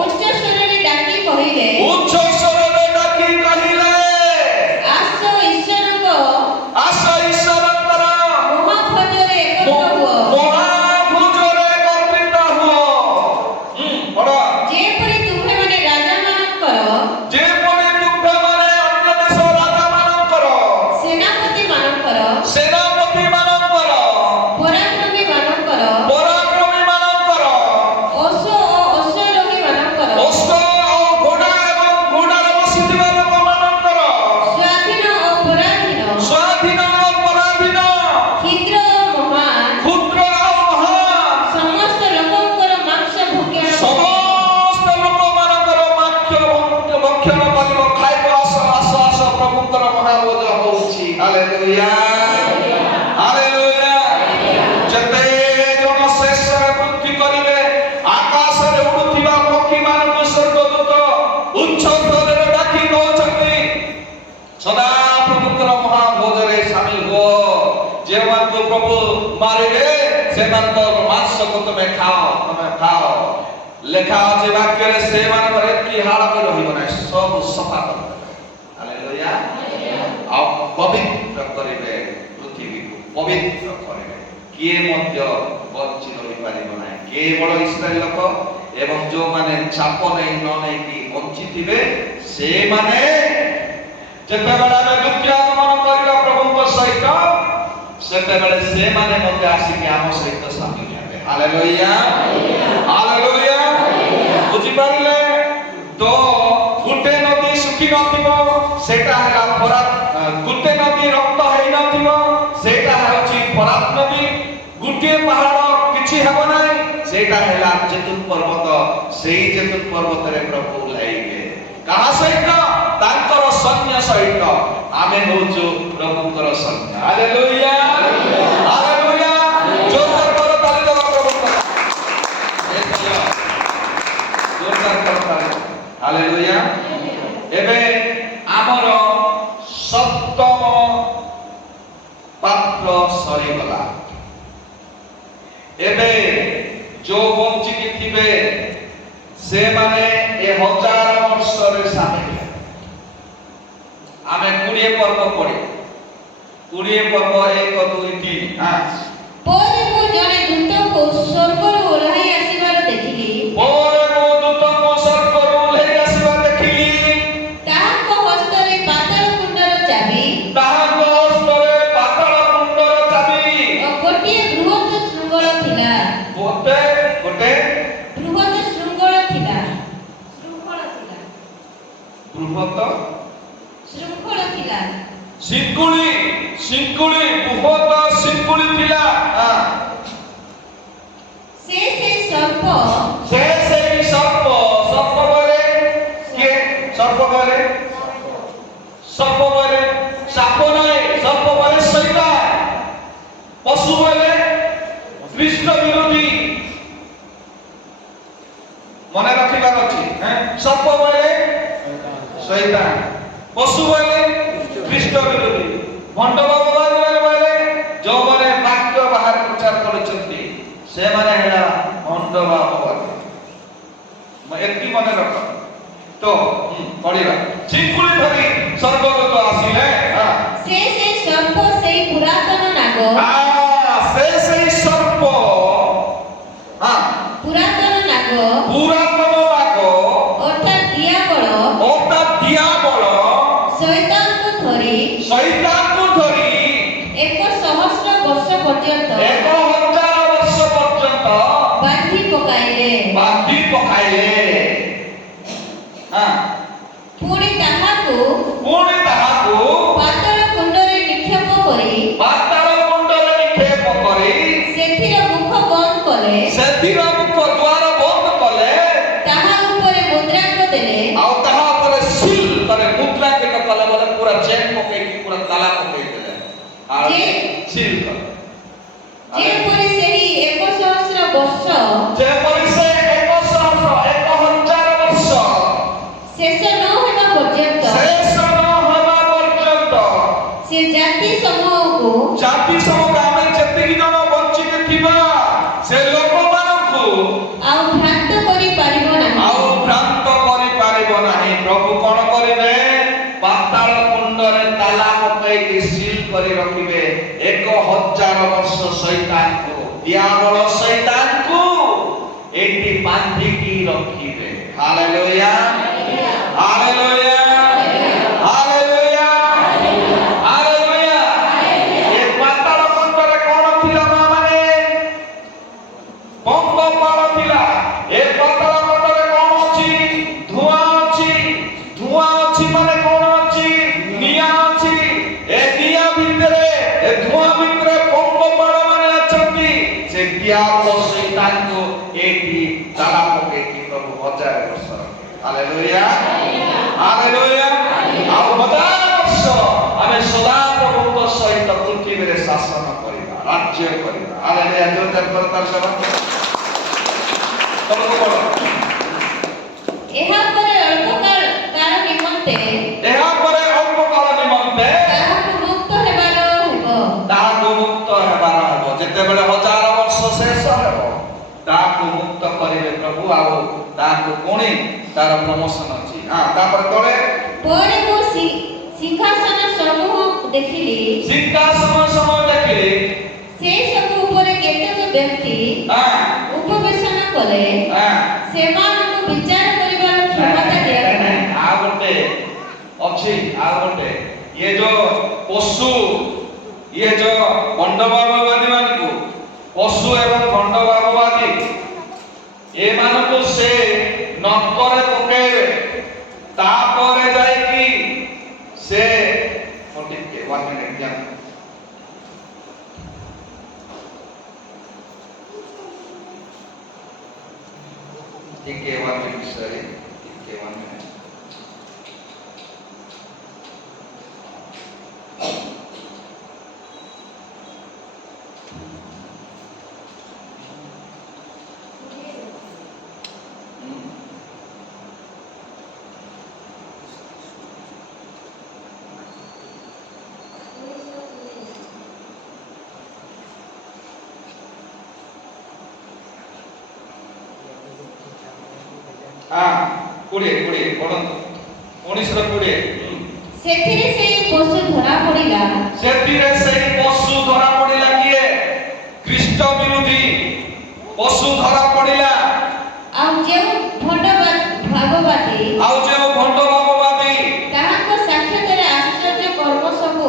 ଉଚ୍ଚ ସ୍ୱରରେ ଡାକି କହିଲେ ଉଚ୍ଚ ସ୍ୱରରେ ଡାକି କହିଲେ ଆସ ଈଶ୍ୱରଙ୍କର ମହାଭୋଜରେ ଏକତ୍ର ହୁଅ। ମହାଭୋଜରେ ଏକତ୍ରିତ ହୁଅ। ପଢ। ଯେପରି ତୁମ୍ଭେମାନେ ରାଜାମାନଙ୍କର ଯେପରି ତୁମ୍ଭେମାନେ ଅନ୍ୟ ଦେଶ ରାଜାମାନଙ୍କର ସେନାପତିମାନଙ୍କର ସେନାପତିମାନଙ୍କର ପରାକ୍ରମୀମାନଙ୍କର ପରାକ୍ରମୀମାନଙ୍କର ଅଶ୍ୱ ଓ ଅଶ୍ୱାରୋହୀମାନଙ୍କର ଅଶ୍ଵ ଆଉ ଘୋଡ଼ା ଏବଂ ଘୋଡ଼ାରେ ବସିଥିବା ଲୋକମାନଙ୍କର ସ୍ୱାଧୀନ ଓ ପରାଧୀନ ସ୍ୱାଧୀନ ଓ ପରାଧୀନ କ୍ଷୁଦ୍ର ଓ ମହାନ କ୍ଷୁଦ୍ର ଆଉ ମହାନ ସମସ୍ତ ଲୋକଙ୍କର ମାଂସ ଭକ୍ଷଣ ସମସ୍ତ ଲୋକମାନଙ୍କର ଭକ୍ଷଣ କରିବ। ଖାଇବ। ଆସ ଆସ ଆସ ପ୍ରଭୁଙ୍କର ମହାଭୋଜ ହଉଛି। Hallelujah hallelujah. ଯେତେ ଜଣ ଶେଷରେ ବୃଦ୍ଧି କରିବେ ଆକାଶରେ ଉଡୁଥିବା ପକ୍ଷୀମାନଙ୍କୁ ସ୍ୱର୍ଗଦୂତ ଉଚ୍ଚ ସ୍ୱରରେ ଡାକି କହୁଛନ୍ତି ସଦା ପ୍ରଭୁଙ୍କର ମହାଭୋଜରେ ସାମିଲ ହୁଅ। ଯେଉଁମାନଙ୍କୁ ପ୍ରଭୁ ମାରିବେ ସେମାନଙ୍କର ମାଂସକୁ ତମେ ଖାଅ। ଲେଖା ଅଛି ବାକ୍ୟରେ ସେମାନଙ୍କର ଏତିକି ହାଡ଼ ବି ରହିବ ନାହିଁ। ସବୁ ସଫା କରିଦେବେ। ହାଲେଲୁୟା। ଆଉ ପବିତ୍ର କରିବେ। ପୃଥିବୀକୁ ପବିତ୍ର କରିବେ। କିଏ ମଧ୍ୟ ବଞ୍ଚି ରହିପାରିବ ନାହିଁ। କେବଳ ଇସ୍ରାଏଲ ଲୋକ ଏବଂ ଯେଉଁମାନେ ଚାପ ନେଇ ନ ନେଇକି ବଞ୍ଚିଥିବେ ସେମାନେ ଯେତେବେଳେ ଆମେ ଦ୍ୱିତୀୟ ଆଗମନ କରିବା ପ୍ରଭୁଙ୍କ ସହିତ ସେତେବେଳେ ସେମାନେ ମଧ୍ୟ ଆସିକି ଆମ ସହିତ ସାମିଲ ହେବେ। Hallelujah hallelujah. ବୁଝିପାରିଲେ? ତ ଗୋଟେ ନଦୀ ଶୁଖି ନଥିବ ସେଟା ହେଲା ଫରାତ। ଗୋଟେ ନଦୀ ରକ୍ତ ହେଇନଥିବ ସେଇଟା ହେଉଛି ଫରାତ ନଦୀ। ଗୋଟିଏ ପାହାଡ଼ କିଛି ହେବ ନାହିଁ ସେଇଟା ହେଲା ଜେତୁନ ପର୍ବତ। ସେଇ ଜେତୁନ ପର୍ବତରେ ପ୍ରଭୁ ଓହ୍ଲାଇବେ। କାହା ସହିତ? ତାଙ୍କର ସୈନ୍ୟ ସହିତ। ଆମେ ହେଉଛୁ ପ୍ରଭୁଙ୍କର ସୈନ୍ୟ। Hallelujah hallelujah. ଜୋରଦାର କର ତାଳି ଦେବା ପ୍ରଭୁଙ୍କର। ଜୋରଦାର କର ତାଳି। ହାଲେଲୁୟା। ଏବେ ଆମର ସପ୍ତମ ପାତ୍ର ସରିଗଲା। ଏବେ ଯୋଉ ବଞ୍ଚିକି ଥିବେ ସେମାନେ ଏ 1000 ବର୍ଷରେ ସାମିଲ। ଆମେ 20 ପର୍ବ ପଢି 20 ପର୍ବ 1 2 3 ପରେ ମୁଁ ଜଣେ ଦୂତଙ୍କୁ ସ୍ୱର୍ଗରୁ ଓହ୍ଲାଇ ଆସିବାର ଦେଖିଲି। ପରେ ମୁଁ ଦୂତଙ୍କୁ ସ୍ୱର୍ଗରୁ ଓହ୍ଲାଇ ଆସିବା ଦେଖିଲି। ତାହାଙ୍କ ହସ୍ତରେ ବୃହତ ଶୃଙ୍ଖଳ ଥିଲା। ଶିଙ୍କୁଳି ବୃହତ ଶିଙ୍କୁଳି ଥିଲା। ସେ ସେଇ ସର୍ପ ବୋଲେ କିଏ? ସର୍ପ ବୋଲେ ସାପ ନୁହେଁ, ସର୍ପ ବୋଲେ ଶୈତାନ। ପଶୁ ବୋଲେ ଖ୍ରୀଷ୍ଟ ବିରୋଧୀ। ମନେ ରଖିବାର ଅଛି। ସର୍ପ ବୋଲେ ଶୈତାନ, ପଶୁ ବୋଲେ ଖ୍ରୀଷ୍ଟ ବିରୋଧୀ। ଭଣ୍ଡ ବାବୁବାଦୀ ବୋଲେ ଯୋଉମାନେ ବାକ୍ୟ ବାହାର ପ୍ରଚାର କରୁଛନ୍ତି ସେମାନେ ହେଲା ଭଣ୍ଡ ବାବୁବାଦୀ। ଏତିକି ମନେ ରଖ। ତ ପଢିବା। ଚିଙ୍କୁଳି ଧରି ସ୍ୱର୍ଗଦୂତ ଆସିଲେ। ସେ ସେଇ ସର୍ପ ସେଇ ପୁରାତନ ନାଗ। ସେ ସେଇ ସର୍ପ ପୁରାତନ ନାଗ ଅର୍ଥାৎ ଦିଆବଳ ଶୈତାନକୁ ଧରି 1,000 ବର୍ଷ ପର୍ଯ୍ୟନ୍ତ ବାନ୍ଧି ପକାଇଲେ। ପୁଣି ତାହାକୁ ପାତାଳ କୁଣ୍ଡରେ ନିକ୍ଷେପ କରି ସେଥିର ମୁଖ ବନ୍ଦ କଲେ। ତାହା ଉପରେ ମୁଦ୍ରାଙ୍କ ଦେଲେ। ଆଉ ତାହା ଉପରେ ସିଲ୍ କଲେ, ମୁଦ୍ରାଙ୍କିତ କଲେ ବୋଲେ ପୁରା ଚେନ୍ ପକେଇକି ପୁରା ତାଲା ପକେଇ ଦେଲେ। ଆଉ ସିଲ୍ କଲେ। ଯେପରି ସେହି 1,000 ବର୍ଷ ଯେପରି ସେ 1,000 ବର୍ଷ ଶେଷ ନ ହେବା ପର୍ଯ୍ୟନ୍ତ ସେ ଜାତି ସମୂହକୁ ଆମେ ଯେତିକି ଜଣ ବଞ୍ଚିକି ଥିବା ସେ ଲୋକମାନଙ୍କୁ ଆଉ ଭ୍ରାନ୍ତ କରିପାରିବ ନାହିଁ। ପ୍ରଭୁ କଣ କରିବେ? ପାତାଳ କୁଣ୍ଡରେ ତାଲା ପକାଇକି ସିଲ୍ କରି ରଖିବେ। 1,000 ବର୍ଷ ଶୈତାନକୁ, ଦିଆବଳ ଶୈତାନକୁ ଏଠି ବାନ୍ଧିକି ରଖିବେ। Hallelujah, hallelujah, hallelujah, hallelujah. ଏ ପାତାଳ କୁଣ୍ଡରେ କଣ ଥିଲା ମାନେ? ପଙ୍ଗପାଳ ଥିଲା। ଏ ପାତାଳ କୁଣ୍ଡରେ କଣ ଅଛି? ଧୂଆଁ ଅଛି ମାନେ କଣ ଅଛି? ନିଆଁ ଅଛି। ଏ ନିଆଁ ଭିତରେ, ଏ ଧୂଆଁ ଭିତରେ ପଙ୍ଗପାଳ ମାନେ ଅଛନ୍ତି। ସେ ଦିଆବଳ ଶୈତାନକୁ ଏଠି ତାଲା ପକେଇକି ପ୍ରଭୁ 1,000 ବର୍ଷ ରଖିବେ। Hallelujah, hallelujah. ଆଉ 1,000 ବର୍ଷ ଆମେ ସଦା ପ୍ରଭୁଙ୍କ ସହିତ ପୃଥିବୀରେ ଶାସନ କରିବା, ରାଜ୍ୟ କରିବା। ହାଲେଲୁୟା। ଏହାପରେ ଅଳ୍ପ କାଳ ନିମନ୍ତେ ତାହାକୁ ମୁକ୍ତ ହେବାର ହେବ। ଯେତେବେଳେ 1,000 ବର୍ଷ ଶେଷ ହେବ ତାହାକୁ ମୁକ୍ତ କରିବେ ପ୍ରଭୁ। ଆଉ ତାହାକୁ ପୁଣି ତାର ପ୍ରମୋଶନ ଅଛି। ତାପରେ ତଳେ ମୁଁ ସିଂହାସନ ସମୂହ ଦେଖିଲି। ସେ ସବୁ ଉପରେ କେତେକ ବ୍ୟକ୍ତି ଉପବେଶନ କଲେ। ସେମାନଙ୍କୁ ବିଚାର କରିବାର କ୍ଷମତା ଦିଆଗଲା। ଆଉ ଗୋଟେ ଅଛି, ଆଉ ଗୋଟେ ये जो पशु, ये जो भंडभाववादी मानकु पशु एवं भंडभाववादी ए मानकु से नक्करे पकेबे। तापरे जाय कि से के 1 मिनिट या ठीक है 1 मिनिट सॉरी ठीक है 1 मिनिट। कोड़े पढ़ो 19 ସେଥିରେ ସେହି ପଶୁ ଧରା ପଡ଼ିଲା। କିଏ? ଖ୍ରୀଷ୍ଟ ବିରୋଧୀ ପଶୁ ଧରା ପଡ଼ିଲା। ଆଉ ଯେଉଁ ଭଣ୍ଡ ଭାବବାଦୀ ତାହାଙ୍କ ସାକ୍ଷାତରେ ଆଶ୍ଚର୍ଯ୍ୟ କର୍ମ ସବୁ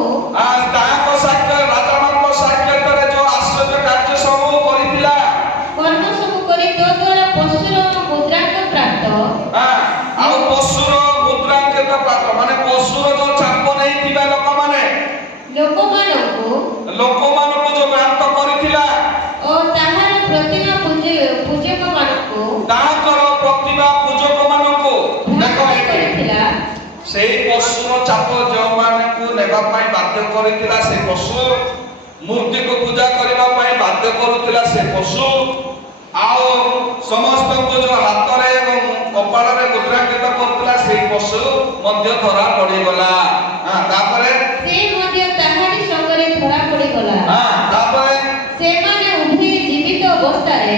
ତାହାଙ୍କ ସାକ୍ଷାତ ରାଜାମାନଙ୍କ ସାକ୍ଷାତରେ ଯୋଉ ଆଶ୍ଚର୍ଯ୍ୟ କାର୍ଯ୍ୟ ସବୁ କରିଥିଲା, କର୍ମ ସବୁ କରି ତୋ ଦ୍ୱାରା ପଶୁର ମୁଦ୍ରାଙ୍କ ପ୍ରାପ୍ତ ଆଉ ପଶୁର ମୁଦ୍ରାଙ୍କ সেই পশুর চাপ ଯେଉଁମାନଙ୍କୁ ନେବା ପାଇଁ ବାଧ୍ୟ କରିଥିଲା ସେ ପଶୁ, ମୂର୍ତ୍ତିକୁ ପୂଜା କରିବା ପାଇଁ ବାଧ୍ୟ କରୁଥିଲା ସେ ପଶୁ, ଆଉ ସମସ୍ତଙ୍କୁ ଯୋଉ ହାତରେ ଏବଂ କପାଳରେ ମୁଦ୍ରାଙ୍କିତ କରୁଥିଲା ସେଇ ପଶୁ ମଧ୍ୟ ଧରା ପଡ଼ିଗଲା। ତାପରେ ସେ ମଧ୍ୟ ତାହାରି ସଙ୍ଗରେ ଧରା ପଡ଼ିଗଲା। ତାପରେ ସେମାନେ ଉଭୟ ଜୀବିତ ଅବସ୍ଥାରେ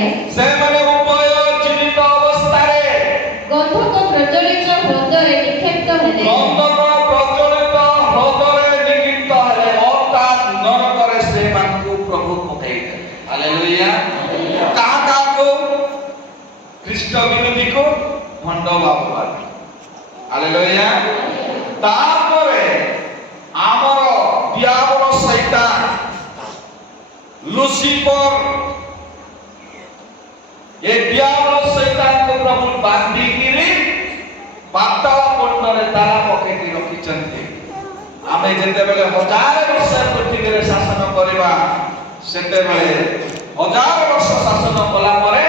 ଗନ୍ଧକ ପ୍ରଜ୍ୱଳିତ ହ୍ରଦରେ ନିକ୍ଷିପ୍ତ ହେଲେ। ଅର୍ଥାତ୍ ନରକରେ ସେମାନଙ୍କୁ ପ୍ରଭୁ ପକାଇଦେଲେ। ହାଲେଲୁୟା। କାହା କାହାକୁ? ଖ୍ରୀଷ୍ଟ ବିରୋଧୀକୁ, ଭଣ୍ଡ ବାବୁଆକୁ। ହାଲେଲୁୟା। ତାପରେ ଆମର ଦିଆବଳ ଶୈତାନ ଲୁସିଫର, ଏ ଦିଆବଳ ଶୈତାନକୁ ପ୍ରଭୁ ବାନ୍ଧିକିରି ପାତାଳ କୁଣ୍ଡରେ ତାଲା ପକେଇକି ରଖିଛନ୍ତି। ଆମେ ଯେତେବେଳେ 1000 ବର୍ଷ ପୃଥିବୀରେ ଶାସନ କରିବା, ସେତେବେଳେ 1000 ବର୍ଷ ଶାସନ କଲା ପରେ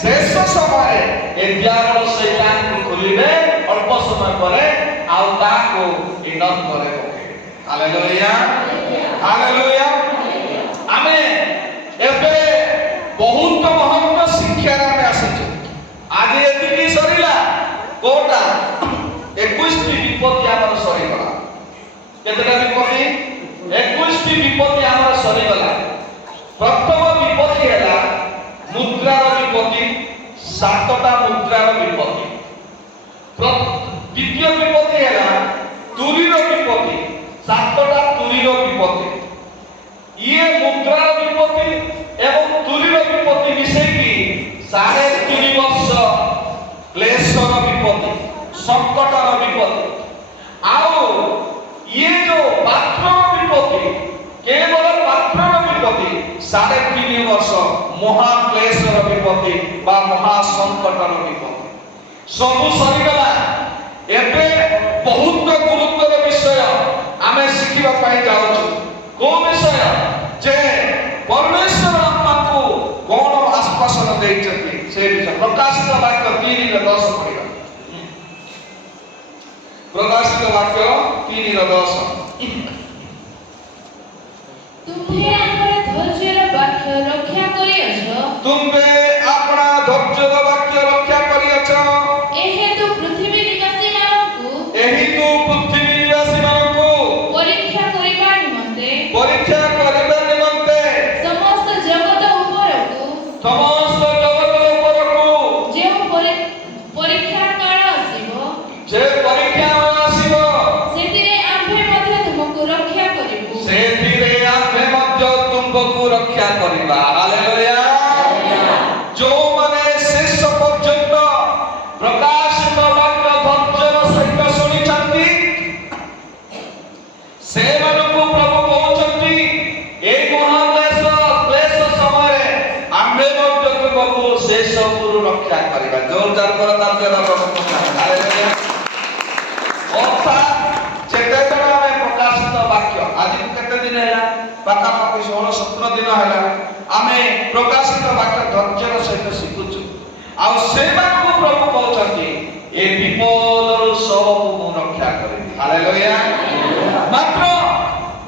ଶେଷ ସମୟରେ ଏ ଦିଆବଳ ଶୈତାନକୁ ଖୋଲିବେ, ଅଳ୍ପ ସମୟ ପରେ ଆଉ ତାକୁ ଏ ନରକରେ ପକେଇବେ। Hallelujah, hallelujah. ଆମେ ଏବେ ବହୁତ ମହତ୍ଵ ଶିକ୍ଷାରେ ଆମେ ଆସିଛୁ। ଆଜି ଏତିକି ସରିଲା। କୋଉଟା? 21ଟି ବିପତ୍ତି ଆମର ସରିଗଲା। କେତେଟା ବିପତ୍ତି? 21ଟି ବିପତ୍ତି ଆମର ସରିଗଲା। ପ୍ରଥମ ବିପତ୍ତି ହେଲା ମୁଦ୍ରାର ବିପତ୍ତି, 7ଟା ମୁଦ୍ରାର ବିପତ୍ତି। ଦ୍ୱିତୀୟ ବିପତ୍ତି ହେଲା ତୁରୀର ବିପତ୍ତି, 7ଟା ତୁରୀର ବିପତ୍ତି। ଇଏ ମୁଦ୍ରାର ବିପତ୍ତି ଏବଂ ତୁରୀର ବିପତ୍ତି ମିଶେଇକି 3.5 ବର୍ଷ କ୍ଲେଶର ବିପତ୍ତି, ସଂକଟର ବିପତ୍ତି। ଆଉ ଇଏ ଯୋଉ ପାତ୍ରର ବିପତ୍ତି, କେବଳ ପାତ୍ରର ବିପତ୍ତି 3.5 ବର୍ଷ ମହାକ୍ଲେଶର ବିପତ୍ତି ବା ମହାସଂକଟର ବିପତ୍ତି। ସବୁ ସରିଗଲା। ଏବେ ବହୁତ ଗୁରୁତ୍ୱର ବିଷୟ ଆମେ ଶିଖିବା ପାଇଁ ଯାଉଛୁ। କୋଉ ବିଷୟ? ଯେ ପରମେଶ୍ୱର ଆମକୁ କଣ ଆଶ୍ୱାସନା ଦେଇଛନ୍ତି ସେ ବିଷୟ। ପ୍ରକାଶିତ ବାକ୍ୟ 3:10 ପଢିବା। ପ୍ରକାଶିତ ବାକ୍ୟ 3:10। ତୁମ୍ଭେ ଆମର ଧୈର୍ଯ୍ୟର ବାକ୍ୟ ରକ୍ଷା କରିଅଛ। ତୁମ୍ଭେ ଆପଣା ଧୈର୍ଯ୍ୟର ବାକ୍ୟ ରକ୍ଷା କରିଅଛ। ଏହେତୁ ପୃଥିବୀ ନିବାସୀମାନଙ୍କୁ ପରୀକ୍ଷା କରିବା ନିମନ୍ତେ ସମସ୍ତ ଜଗତ ଉପରକୁ ଯେଉଁ ପରୀକ୍ଷା କାଳ ଆସିବ, ସେଥିରେ ଆମ୍ଭେ ମଧ୍ୟ ତୁମକୁ ରକ୍ଷା କରିବୁ। ରକ୍ଷା କରିବା। ହାଲେଲୁୟା। ଯୋଉମାନେ ଶେଷ ପର୍ଯ୍ୟନ୍ତ ପ୍ରକାଶିତ ବାକ୍ୟ ଧୈର୍ଯ୍ୟର ସହିତ ଶୁଣିଛନ୍ତି, ସେମାନଙ୍କୁ ପ୍ରଭୁ କହୁଛନ୍ତି ଏଇ ମହାକ୍ଲେଶ କ୍ଲେଶ ସମୟରେ ଆମ୍ଭେ ମଧ୍ୟ ତୁମକୁ ଶେଷରୁ ରକ୍ଷା କରିବା। ଜୋରଦାର କର ତାଙ୍କର ହାଲେଲୁୟା। ଅର୍ଥାତ୍ ଯେତେବେଳେ ଆମେ ପ୍ରକାଶିତ ବାକ୍ୟ, ଆଜି କେତେ ଦିନ ହେଲା? ପାଖାପାଖି 16-17 ଦିନ ହେଲା ଆମେ ପ୍ରକାଶିତ ବାକ୍ୟ ଧୈର୍ଯ୍ୟର ସହିତ ଶିଖୁଛୁ। ଆଉ ସେମାନଙ୍କୁ ପ୍ରଭୁ କହୁଛନ୍ତି ଏ ବିପଦରୁ ସବୁକୁ ମୁଁ ରକ୍ଷା କରିବି। ହାଲେଲୁୟା। ମାତ୍ର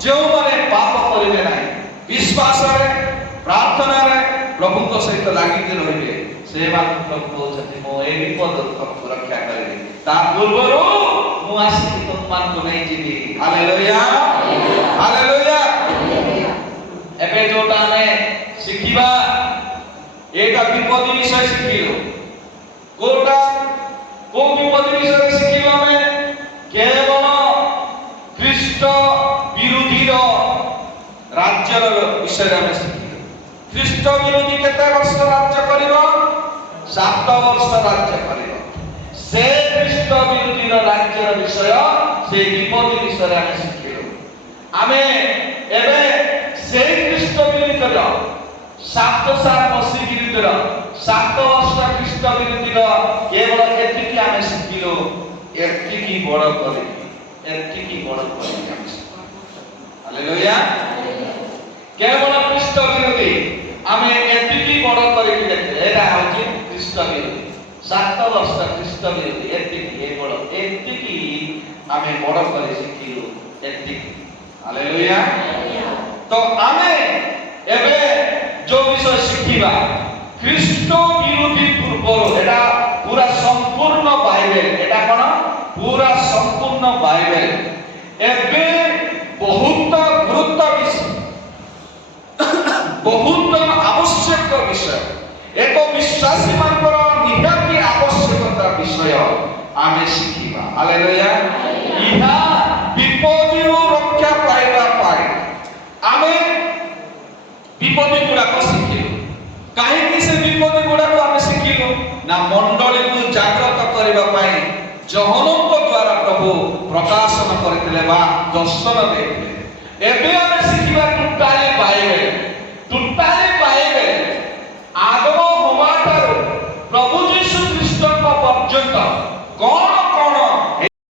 ଯେଉଁମାନେ ପାପ କରିବେ ନାହିଁ, ବିଶ୍ୱାସରେ ପ୍ରାର୍ଥନାରେ ପ୍ରଭୁଙ୍କ ସହିତ ଲାଗିକି ରହିବେ, ସେମାନଙ୍କୁ ପ୍ରଭୁ କହୁଛନ୍ତି ମୁଁ ଏ ବିପଦରୁ ତମକୁ ରକ୍ଷା କରିବି। ତା ପୂର୍ବରୁ ମୁଁ ଆସିକି ତୁମମାନଙ୍କୁ ନେଇଯିବି। Hallelujah, hallelujah. ଏବେ ଯୋଉଟା ଆମେ ଶିଖିବା, ଏଇଟା ବିପତ୍ତି ବିଷୟ ଶିଖିଲୁ। କୋଉଟା? କୋଉ ବିପତ୍ତି ବିଷୟରେ ଶିଖିଲୁ? ଆମେ କେବଳ ଖ୍ରୀଷ୍ଟ ବିରୋଧୀର ରାଜ୍ୟର ବିଷୟରେ ଆମେ ଶିଖିଲୁ। ଖ୍ରୀଷ୍ଟ ବିରୋଧୀ କେତେ ବର୍ଷ ରାଜ୍ୟ କରିବ? 7 ବର୍ଷ ରାଜ୍ୟ କରିବ। ସେ ଖ୍ରୀଷ୍ଟ ବିରୋଧୀର ରାଜ୍ୟର ବିଷୟ, ସେ ବିପତ୍ତି ବିଷୟରେ ଆମେ ଶିଖିଲୁ। ଆମେ ଏବେ ସେଇ ଖ୍ରୀଷ୍ଟ ବିରୋଧୀର 700 ମସିହା ବିରୋଧୀର 7 ବର୍ଷ ଖ୍ରୀଷ୍ଟ ବିରୋଧୀର କେବଳ ଏତିକି ଆମେ ଶିଖିଲୁ। ଏତିକି ବଡ଼ କରିକି ଆମେ ଶିଖିଲୁ। ହାଲେଲୁୟା। କେବଳ ଖ୍ରୀଷ୍ଟ ବିରୋଧୀ ଆମେ ଏତିକି ବଡ଼ କରିକି ଦେଖିଲେ। ଏଇଟା ହଉଛି ଖ୍ରୀଷ୍ଟ ବିରୋଧୀ। 7 ବର୍ଷ ଖ୍ରୀଷ୍ଟ ବିରୋଧୀ। ଏତିକି କେବଳ ଏତିକି ଆମେ ବଡ଼ କରି ଶିଖିଲୁ ଏତିକି। ହାଲେଲୁୟା। ତ ଆମେ ଏବେ ଯୋଉ ବିଷୟ ଶିଖିବା ଖ୍ରୀଷ୍ଟ ବିରୋଧୀ ପୂର୍ବରୁ, ଏଟା ପୁରା ସମ୍ପୂର୍ଣ୍ଣ ବାଇବେଲ, ଏଟା କଣ ପୁରା ସମ୍ପୂର୍ଣ୍ଣ ବାଇବେଲ। ଏବେ ବହୁତ ଗୁରୁତ୍ୱ ବିଷୟ, ବହୁତ ଆବଶ୍ୟକ ବିଷୟ, ଏକ ବିଶ୍ୱାସୀ ମାନଙ୍କର ନିହାତି ଆବଶ୍ୟକତା ବିଷୟ ଆମେ ଶିଖିବା। ହାଲେଲୁୟା। ଇହା ବିପଦରୁ ରକ୍ଷା ପାଇବା ପାଇଁ ଆମେ ବିପଦ ଗୁଡାକ ଶିଖିଲୁ। କାହିଁକି ସେ ବିପଦ ଗୁଡାକ ଆମେ ଶିଖିଲୁ? ନା ମଣ୍ଡଳୀକୁ ଜାଗ୍ରତ କରିବା ପାଇଁ ଯୋହନଙ୍କ ଦ୍ୱାରା ପ୍ରଭୁ ପ୍ରକାଶନ କରିଥିଲେ ବା ଦର୍ଶନ ଦେଇଥିଲେ। ଏବେ ଆମେ